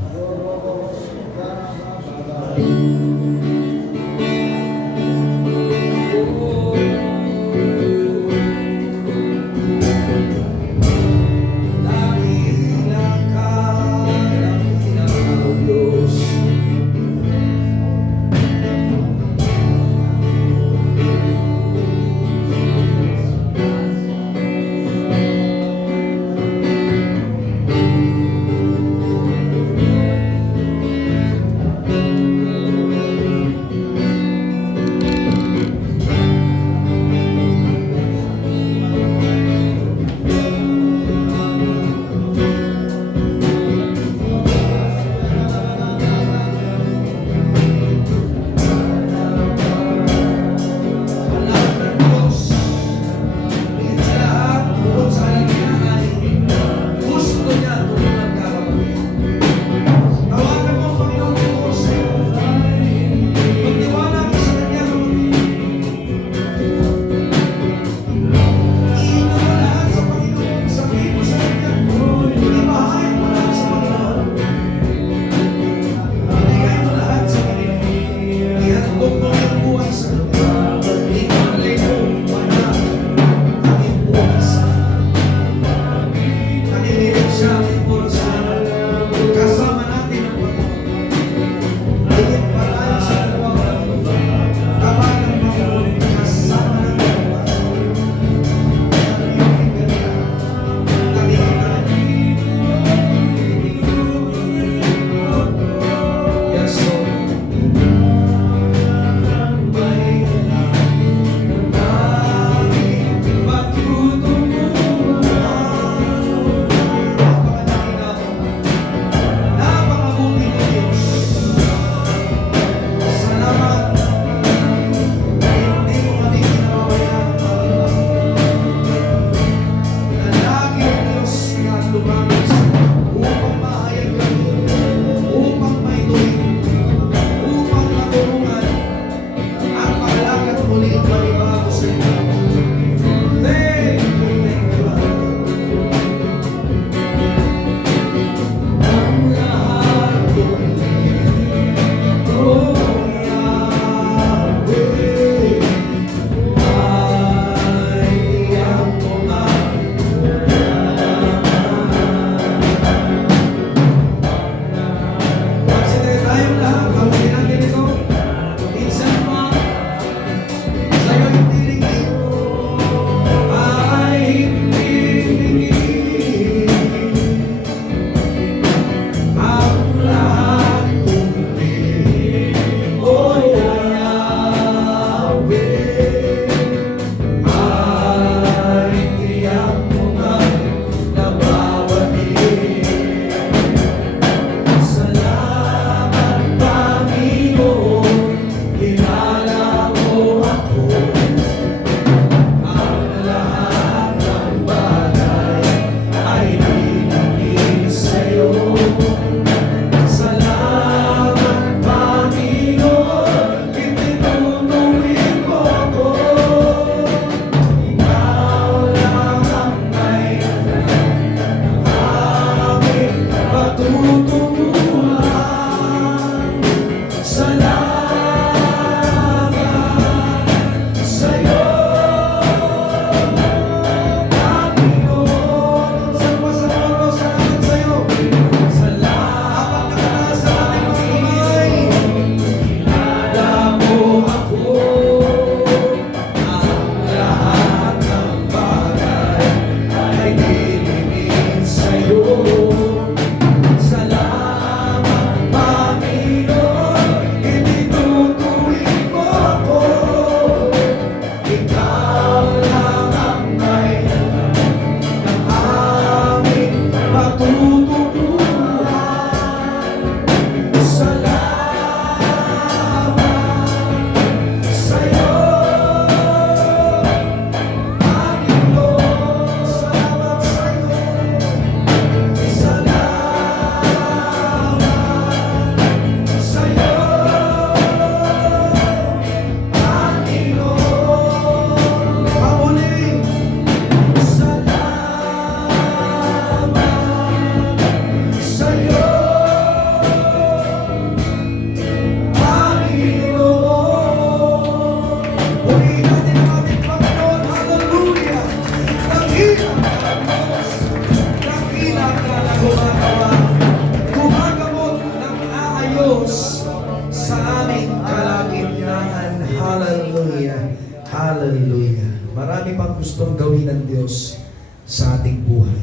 aming kalagitnaan. Hallelujah. Hallelujah. Marami pang gustong gawin ng Diyos sa ating buhay.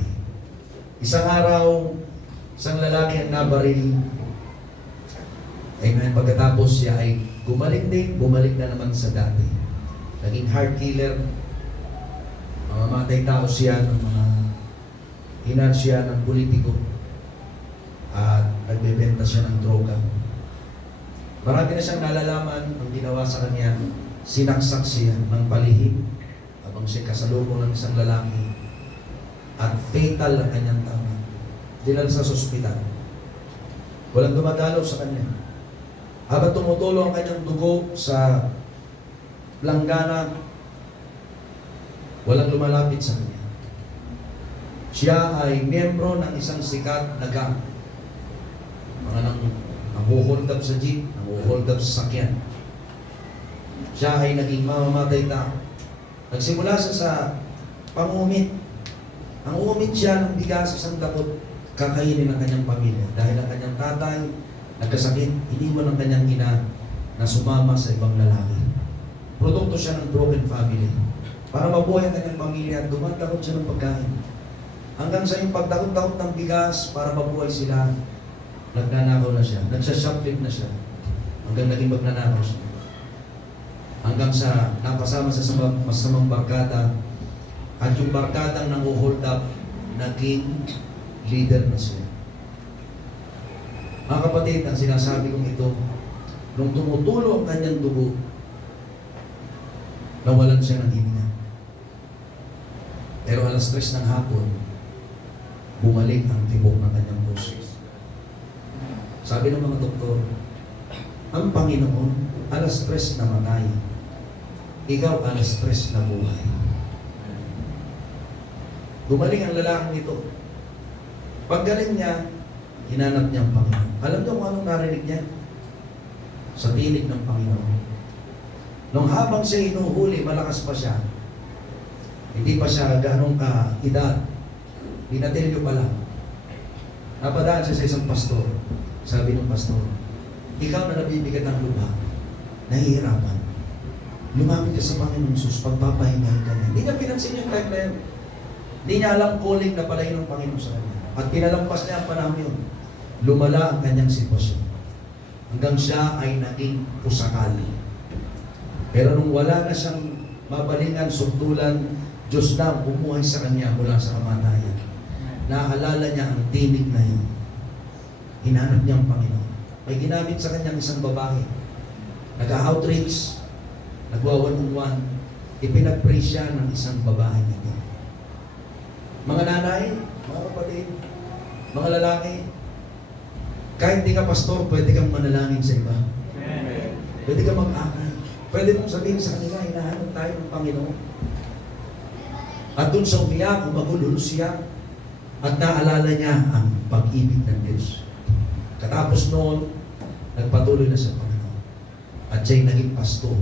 Isang araw, isang lalaki ang nabaril. Amen. Pagkatapos siya ay gumaling din, bumalik na naman sa dati. Naging heart killer. Mamamatay tao siya ng mga hinar siya ng politiko. At nagbebenta siya ng droga. Marami na siyang nalalaman ang ginawa sa kanya. Sinaksak siya ng palihim habang siya kasalubong ng isang lalaki. At fatal ang kanyang tama. Dinala sa ospital. Walang dumadalaw sa kanya. Habang tumutulo ang kanyang dugo sa langgana, walang lumalapit sa kanya. Siya ay miyembro ng isang sikat na gang. Mga nang-hold up sa jeep, nang-hold up sa sakyan. Siya ay naging mamamatay tao. Nagsimula siya sa pangumit. Ang umit siya ng bigas sa isang dakot, kakainin ng kanyang pamilya. Dahil ang kanyang tatay nagkasakit, iniwan ng kanyang ina na sumama sa ibang lalaki. Produkto siya ng broken family. Para mabuhay ang kanyang pamilya, dumadakot siya ng pagkain. Hanggang sa yung pagdakot-dakot ng bigas para mabuhay sila, nagnanakaw na siya. Nagsashoplift na siya. Hanggang naging magnanakaw siya. Hanggang sa napasama sa masamang barkada, at yung barkadang nang-hold up, naging leader na siya. Mga kapatid, ang sinasabi kong ito, nung tumutulo ang kanyang dugo, nawalan siya ng hininga. Pero alas 3 ng hapon, bumalik ang tibok ng kanyang puso. Sabi ng mga doktor, ang Panginoon, alas 3 namatay. Ikaw, alas 3 na buhay. Gumaling ang lalaking ito. Paggaling niya, hinanap niya ang Panginoon. Alam niyo kung anong narinig niya? Sa tinig ng Panginoon. Nung habang siya hinuhuli, malakas pa siya. Hindi pa siya ganong ka-edad. Dinatilyo pa lang. Napadaan siya sa isang pastor. Sabi ng pastor, ikaw na nabibigat ng lupa, nahihirapan. Lumapit ka sa Panginoon Sus, pagpapahingahin ka niya. Hindi niya pinansin yung time na yun. Hindi niya alam calling na pala yun ng Panginoon sa kanya. At pinalampas niya ang panahon yun. Lumala ang kanyang sitwasyon. Hanggang siya ay naging pusakal. Pero nung wala na siyang mabalingan, suntulan, Diyos na bumuhay sa kanya mula sa kamatayan. Naalala niya ang tinig na yun. Hinanap niya ang Panginoon. May ginamit sa kanyang isang babae. Nag-outreach, nagwa-one-on-one, ipinag-pray siya ng isang babae nito. Mga nanay, mga kapatid, mga lalaki, kahit di ka pastor, pwede kang manalangin sa iba. Pwede kang mag-akay. Pwede mong sabihin sa kanila, hinahanap tayo ng Panginoon. At dun sa umiyak, umagulol siya, at naalala niya ang pag-ibig ng Diyos. Katapos noon, nagpatuloy na sa Panginoon. At siya'y naging pastor.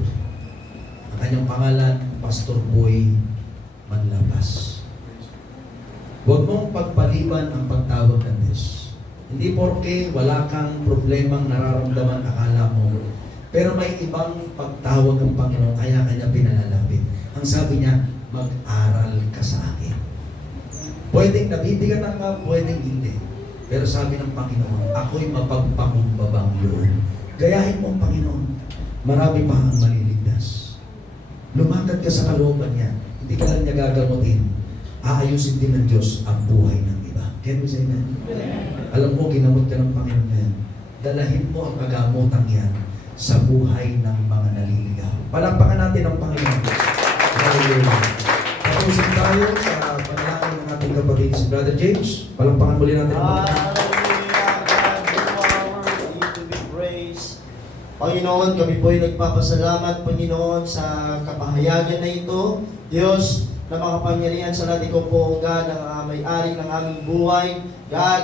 Ang kanyang pangalan, Pastor Boy Manlabas. Huwag mong pagpaliban ang pagtawag ng Diyos. Hindi porke wala kang problemang nararamdaman akala mo. Pero may ibang pagtawag ng Panginoon, kaya kanya pinalalapit. Ang sabi niya, mag-aral ka sa akin. Pwedeng nabibigatan ka, pwedeng hindi. Pero sabi ng Panginoon, ako'y mapagpakumbabang Lord. Gayahin mo ang Panginoon. Marami pa ang maliligtas. Lumakad ka sa kalooban niya. Hindi ka lang niya gagamutin. Aayusin din ng Diyos ang buhay ng iba. Can we say that? Alam mo, ginamot ka ng Panginoon ngayon. Dalahin mo ang kagamutan yan sa buhay ng mga naliligaw. Palakpakan natin ang Panginoon. Hallelujah. Tapusin tayo sa panalangin ng ating kapatid si Brother James. Palakpakan muli natin ang Panginoon. Panginoon, kami po'y nagpapasalamat, Panginoon, sa kapahayagan na ito. Diyos, na makapangyarihan sa lahat, ikaw po, God, ang may-ari ng aming buhay. God,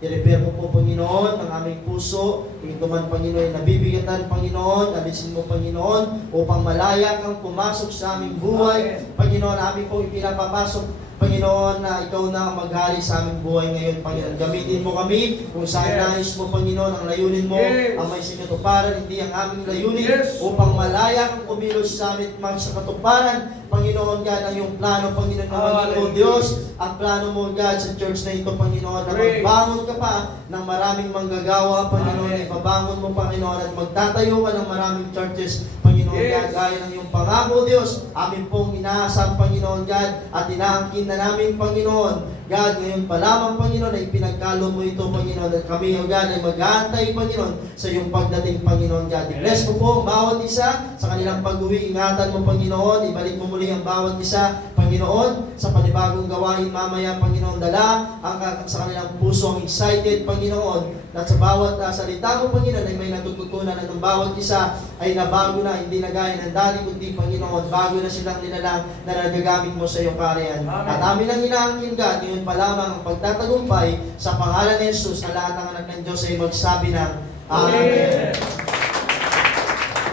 i-repair mo po, Panginoon, ang aming puso. Kung ito man, Panginoon, nabibigatan, Panginoon, alisin mo, Panginoon, upang malaya kang pumasok sa aming buhay. Panginoon, amin po ipinapapasok Panginoon, na Ikaw na ang maghari sa aming buhay ngayon, Panginoon. Gamitin mo kami kung saan nais mo, Panginoon, ang layunin mo, ang may sikatuparan, hindi ang aming layunin, upang malaya kang kumilos sa amin sa katuparan, Panginoon God, ang iyong plano, Panginoon, na maging, O Diyos, ang plano mo, God, sa church na ito, Panginoon, na magbangon ka pa ng maraming manggagawa, Panginoon, ibabangon mo, Panginoon, at magtatayo ka ng maraming churches, Panginoon God, gaya ng iyong pangako, Diyos, amin pong inaasam, Panginoon God, at inaangkin na namin, Panginoon God, ngayon pa lamang, Panginoon, ay pinagkalo mo ito, Panginoon, at kami, O God, ay mag-aantay, Panginoon, sa iyong pagdating, Panginoon God. I-bless mo po ang bawat isa sa kanilang pag-uwi. Ingatan mo, Panginoon, ibalik mo muli ang bawat isa, Panginoon, sa panibagong gawain mamaya, Panginoon, dala sa kanilang puso ang excited, Panginoon, at sa bawat salita mo, Panginoon, ay may natututunan at ang bawat isa ay nabago na, hindi na gaya ng dati, kundi, Panginoon, bago na silang nilalang na nagagamit mo sa iyong kariyan. At amin ang inaangkin, God, ngayon pa lamang ang pagtatagumpay sa pangalan ni Jesus na lahat ng anak ng Diyos ay magsabi ng Amen.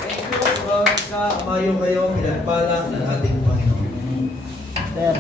Thank you. Mayo kayo, pinagpala ng ating Panginoon. Sir.